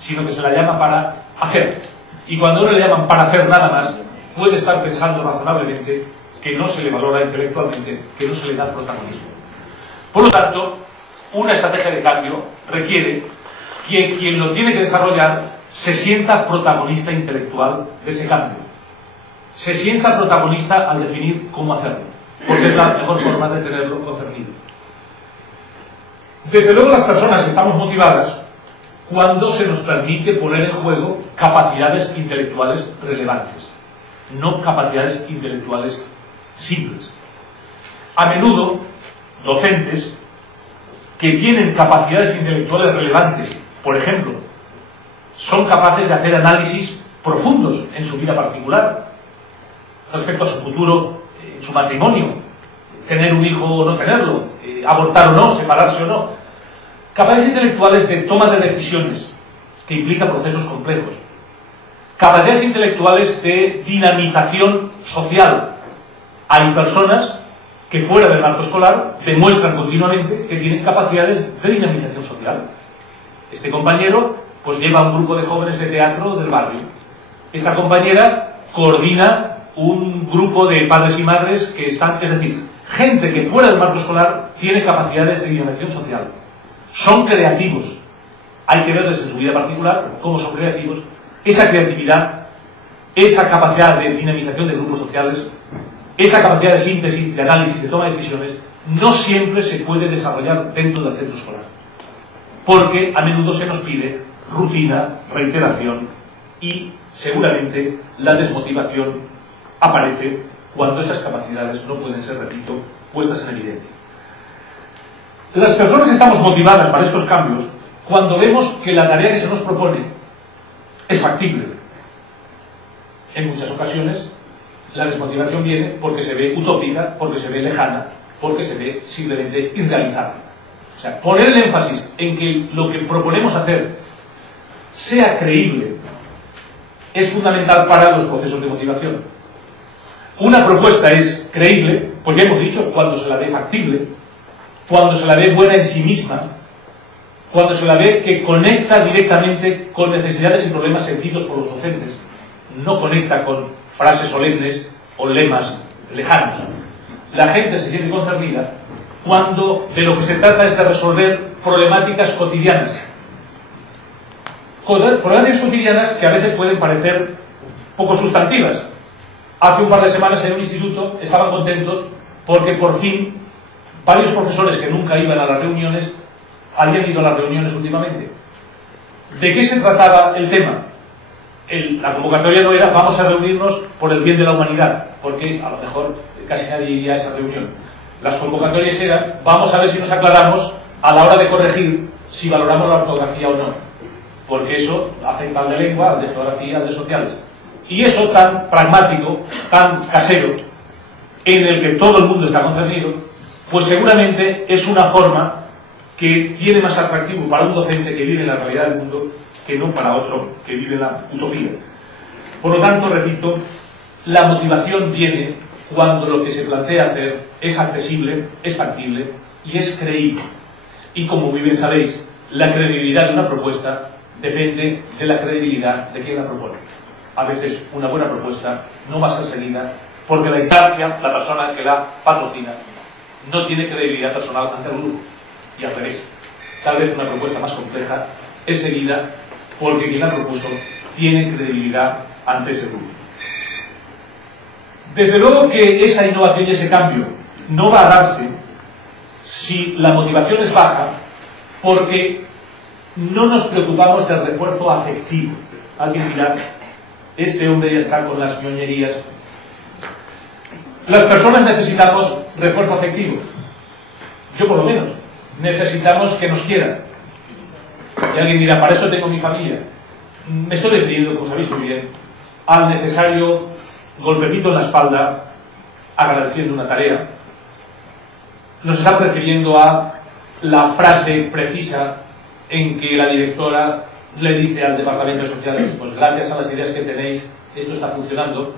sino que se la llama para hacer. Y cuando uno le llaman para hacer nada más, puede estar pensando razonablemente que no se le valora intelectualmente, que no se le da protagonismo. Por lo tanto, una estrategia de cambio requiere que quien lo tiene que desarrollar se sienta protagonista intelectual de ese cambio. Se sienta protagonista al definir cómo hacerlo, porque es la mejor forma de tenerlo concernido. Desde luego las personas estamos motivadas cuando se nos permite poner en juego capacidades intelectuales relevantes, no capacidades intelectuales simples. A menudo, docentes que tienen capacidades intelectuales relevantes, por ejemplo, son capaces de hacer análisis profundos en su vida particular, respecto a su futuro, en su matrimonio, tener un hijo o no tenerlo, abortar o no, separarse o no. Capacidades intelectuales de toma de decisiones, que implican procesos complejos. Capacidades intelectuales de dinamización social. Hay personas que fuera del marco escolar demuestran continuamente que tienen capacidades de dinamización social. Este compañero pues lleva un grupo de jóvenes de teatro del barrio. Esta compañera coordina un grupo de padres y madres que están, es decir, gente que fuera del marco escolar tiene capacidades de dinamización social. Son creativos. Hay que verles en su vida particular cómo son creativos. Esa creatividad, esa capacidad de dinamización de grupos sociales, esa capacidad de síntesis, de análisis, de toma de decisiones, no siempre se puede desarrollar dentro del centro escolar. Porque a menudo se nos pide rutina, reiteración y seguramente la desmotivación aparece cuando esas capacidades no pueden ser, repito, puestas en evidencia. Las personas estamos motivadas para estos cambios cuando vemos que la tarea que se nos propone es factible. En muchas ocasiones la desmotivación viene porque se ve utópica, porque se ve lejana, porque se ve simplemente irrealizable. O sea, poner el énfasis en que lo que proponemos hacer sea creíble es fundamental para los procesos de motivación. Una propuesta es creíble, pues ya hemos dicho, cuando se la ve factible, cuando se la ve buena en sí misma, cuando se la ve que conecta directamente con necesidades y problemas sentidos por los docentes, no conecta con frases solemnes o lemas lejanos. La gente se siente concernida cuando de lo que se trata es de resolver problemáticas cotidianas. Problemáticas cotidianas que a veces pueden parecer poco sustantivas. Hace un par de semanas en un instituto estaban contentos porque por fin varios profesores que nunca iban a las reuniones habían ido a las reuniones últimamente. ¿De qué se trataba el tema? La convocatoria no era vamos a reunirnos por el bien de la humanidad, porque a lo mejor casi nadie iría a esa reunión. Las convocatorias eran vamos a ver si nos aclaramos a la hora de corregir si valoramos la ortografía o no, porque eso afecta al de lengua, al de geografía, al de sociales. Y eso tan pragmático, tan casero, en el que todo el mundo está concernido, pues seguramente es una forma que tiene más atractivo para un docente que vive en la realidad del mundo que no para otro que vive en la utopía. Por lo tanto, repito, la motivación viene cuando lo que se plantea hacer es accesible, es factible y es creíble. Y como muy bien sabéis, la credibilidad de una propuesta depende de la credibilidad de quien la propone. a veces una buena propuesta no va a ser seguida porque la instancia, la persona que la patrocina, no tiene credibilidad personal ante el grupo. Y al revés, tal vez una propuesta más compleja es seguida porque quien la ha propuesto tiene credibilidad ante ese grupo. Desde luego que esa innovación y ese cambio no va a darse si la motivación es baja, porque no nos preocupamos del refuerzo afectivo. Alguien dirá, este hombre ya está con las ñoñerías. Las personas necesitamos refuerzo afectivo. Yo por lo menos. Necesitamos que nos quieran. Y alguien dirá, para eso tengo mi familia. Me estoy refiriendo, como sabéis muy bien, al necesario golpecito en la espalda agradeciendo una tarea. Nos está refiriendo a la frase precisa en que la directora le dice al departamento de sociales, pues gracias a las ideas que tenéis esto está funcionando,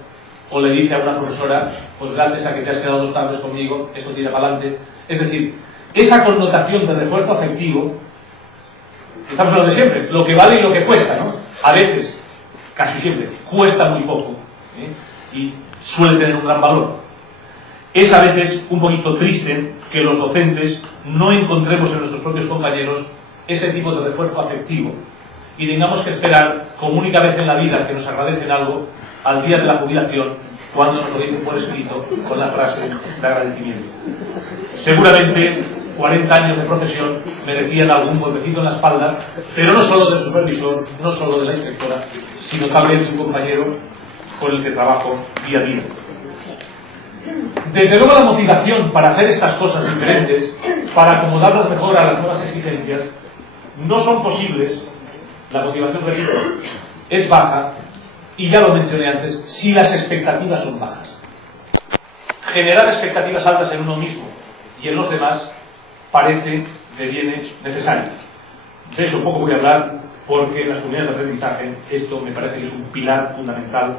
o le dice a una profesora, pues gracias a que te has quedado 2 tardes conmigo esto tira para adelante. Es decir, esa connotación de refuerzo afectivo, estamos hablando de siempre, lo que vale y lo que cuesta, ¿no? A veces, casi siempre, cuesta muy poco, y suele tener un gran valor. Es a veces un poquito triste que los docentes no encontremos en nuestros propios compañeros ese tipo de refuerzo afectivo y tengamos que esperar, como única vez en la vida que nos agradecen algo, al día de la jubilación, cuando nos lo dicen por escrito con la frase de agradecimiento. Seguramente 40 años de profesión merecían algún golpecito en la espalda, pero no solo del supervisor, no solo de la inspectora, sino también de un compañero con el que trabajo día a día. Desde luego la motivación para hacer estas cosas diferentes, para acomodarnos mejor a las nuevas exigencias, no son posibles. La motivación, repito, es baja, y ya lo mencioné antes, si las expectativas son bajas. Generar expectativas altas en uno mismo y en los demás parece que viene necesario. De eso poco voy a hablar, porque en las comunidades de aprendizaje esto me parece que es un pilar fundamental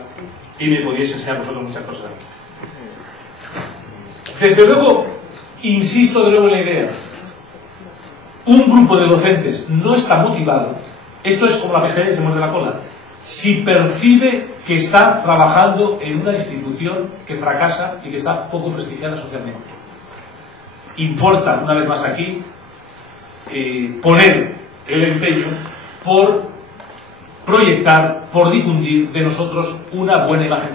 y me podéis enseñar vosotros muchas cosas. Desde luego, insisto de nuevo en la idea, un grupo de docentes no está motivado, esto es como la pescadilla que se muerde la cola, si percibe que está trabajando en una institución que fracasa y que está poco prestigiada socialmente. Importa, una vez más aquí, poner el empeño por proyectar, por difundir de nosotros una buena imagen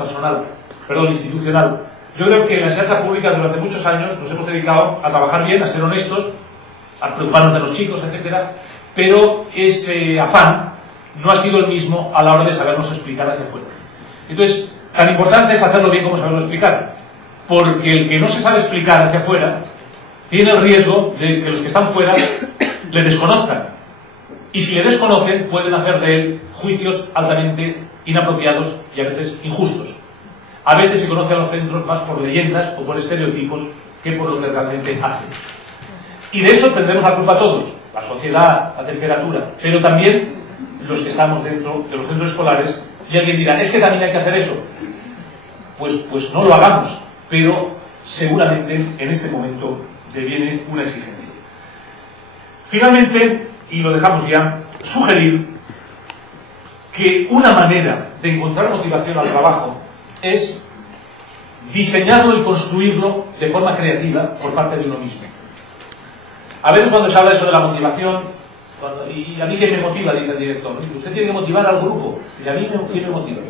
institucional. Yo creo que en la enseñanza pública durante muchos años nos hemos dedicado a trabajar bien, a ser honestos, a preocuparnos de los chicos, etcétera, pero ese afán no ha sido el mismo a la hora de sabernos explicar hacia afuera. Entonces, tan importante es hacerlo bien como saberlo explicar, porque el que no se sabe explicar hacia afuera tiene el riesgo de que los que están fuera le desconozcan, y si le desconocen pueden hacer de él juicios altamente inapropiados y a veces injustos. A veces se conoce a los centros más por leyendas o por estereotipos que por lo que realmente hacen. Y de eso tendremos la culpa todos, la sociedad, la temperatura, pero también los que estamos dentro de los centros escolares. Y alguien dirá, es que también hay que hacer eso. Pues no lo hagamos, pero seguramente en este momento deviene una exigencia. Finalmente, y lo dejamos ya, sugerir que una manera de encontrar motivación al trabajo es diseñarlo y construirlo de forma creativa por parte de uno mismo. A veces cuando se habla de eso de la motivación, y a mí ¿qué me motiva? Dice el director. Usted tiene que motivar al grupo, y a mí ¿qué me motiva?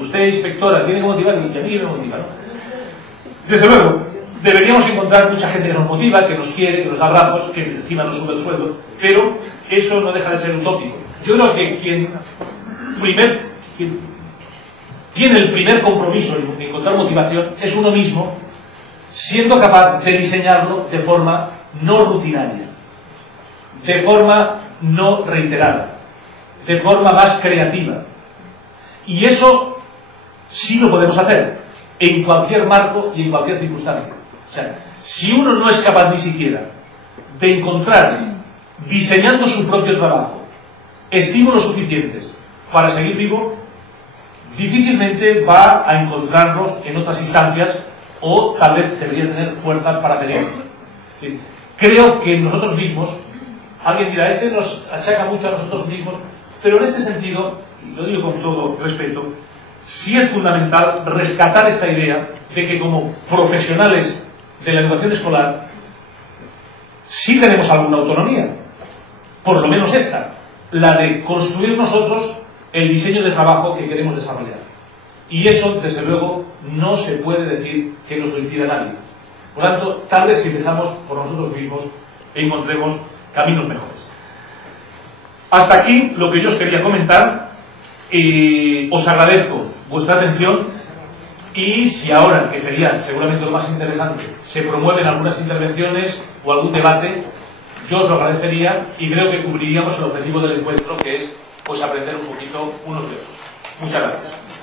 Usted, inspectora, tiene que motivar, y a mí ¿qué me motiva? ¿No? Desde luego, deberíamos encontrar mucha gente que nos motiva, que nos quiere, que nos da abrazos, que encima nos sube el sueldo, pero eso no deja de ser utópico. Yo creo que quien tiene el primer compromiso en encontrar motivación es uno mismo, siendo capaz de diseñarlo de forma no rutinaria, de forma no reiterada, de forma más creativa. Y eso sí lo podemos hacer en cualquier marco y en cualquier circunstancia. O sea, si uno no es capaz ni siquiera de encontrar, diseñando su propio trabajo, estímulos suficientes para seguir vivo, difícilmente va a encontrarlos en otras instancias, o tal vez debería tener fuerza para pedirlos. Creo que nosotros mismos, alguien dirá, nos achaca mucho a nosotros mismos, pero en este sentido, y lo digo con todo respeto, sí es fundamental rescatar esta idea de que como profesionales de la educación escolar sí tenemos alguna autonomía, por lo menos esta, la de construir nosotros el diseño de trabajo que queremos desarrollar. Y eso, desde luego, no se puede decir que nos lo impida nadie. Por lo tanto, tal vez si empezamos por nosotros mismos, encontremos caminos mejores. Hasta aquí lo que yo os quería comentar. Os agradezco vuestra atención y si ahora, que sería seguramente lo más interesante, se promueven algunas intervenciones o algún debate, yo os lo agradecería y creo que cubriríamos el objetivo del encuentro, que es pues aprender un poquito unos de otros. Muchas gracias.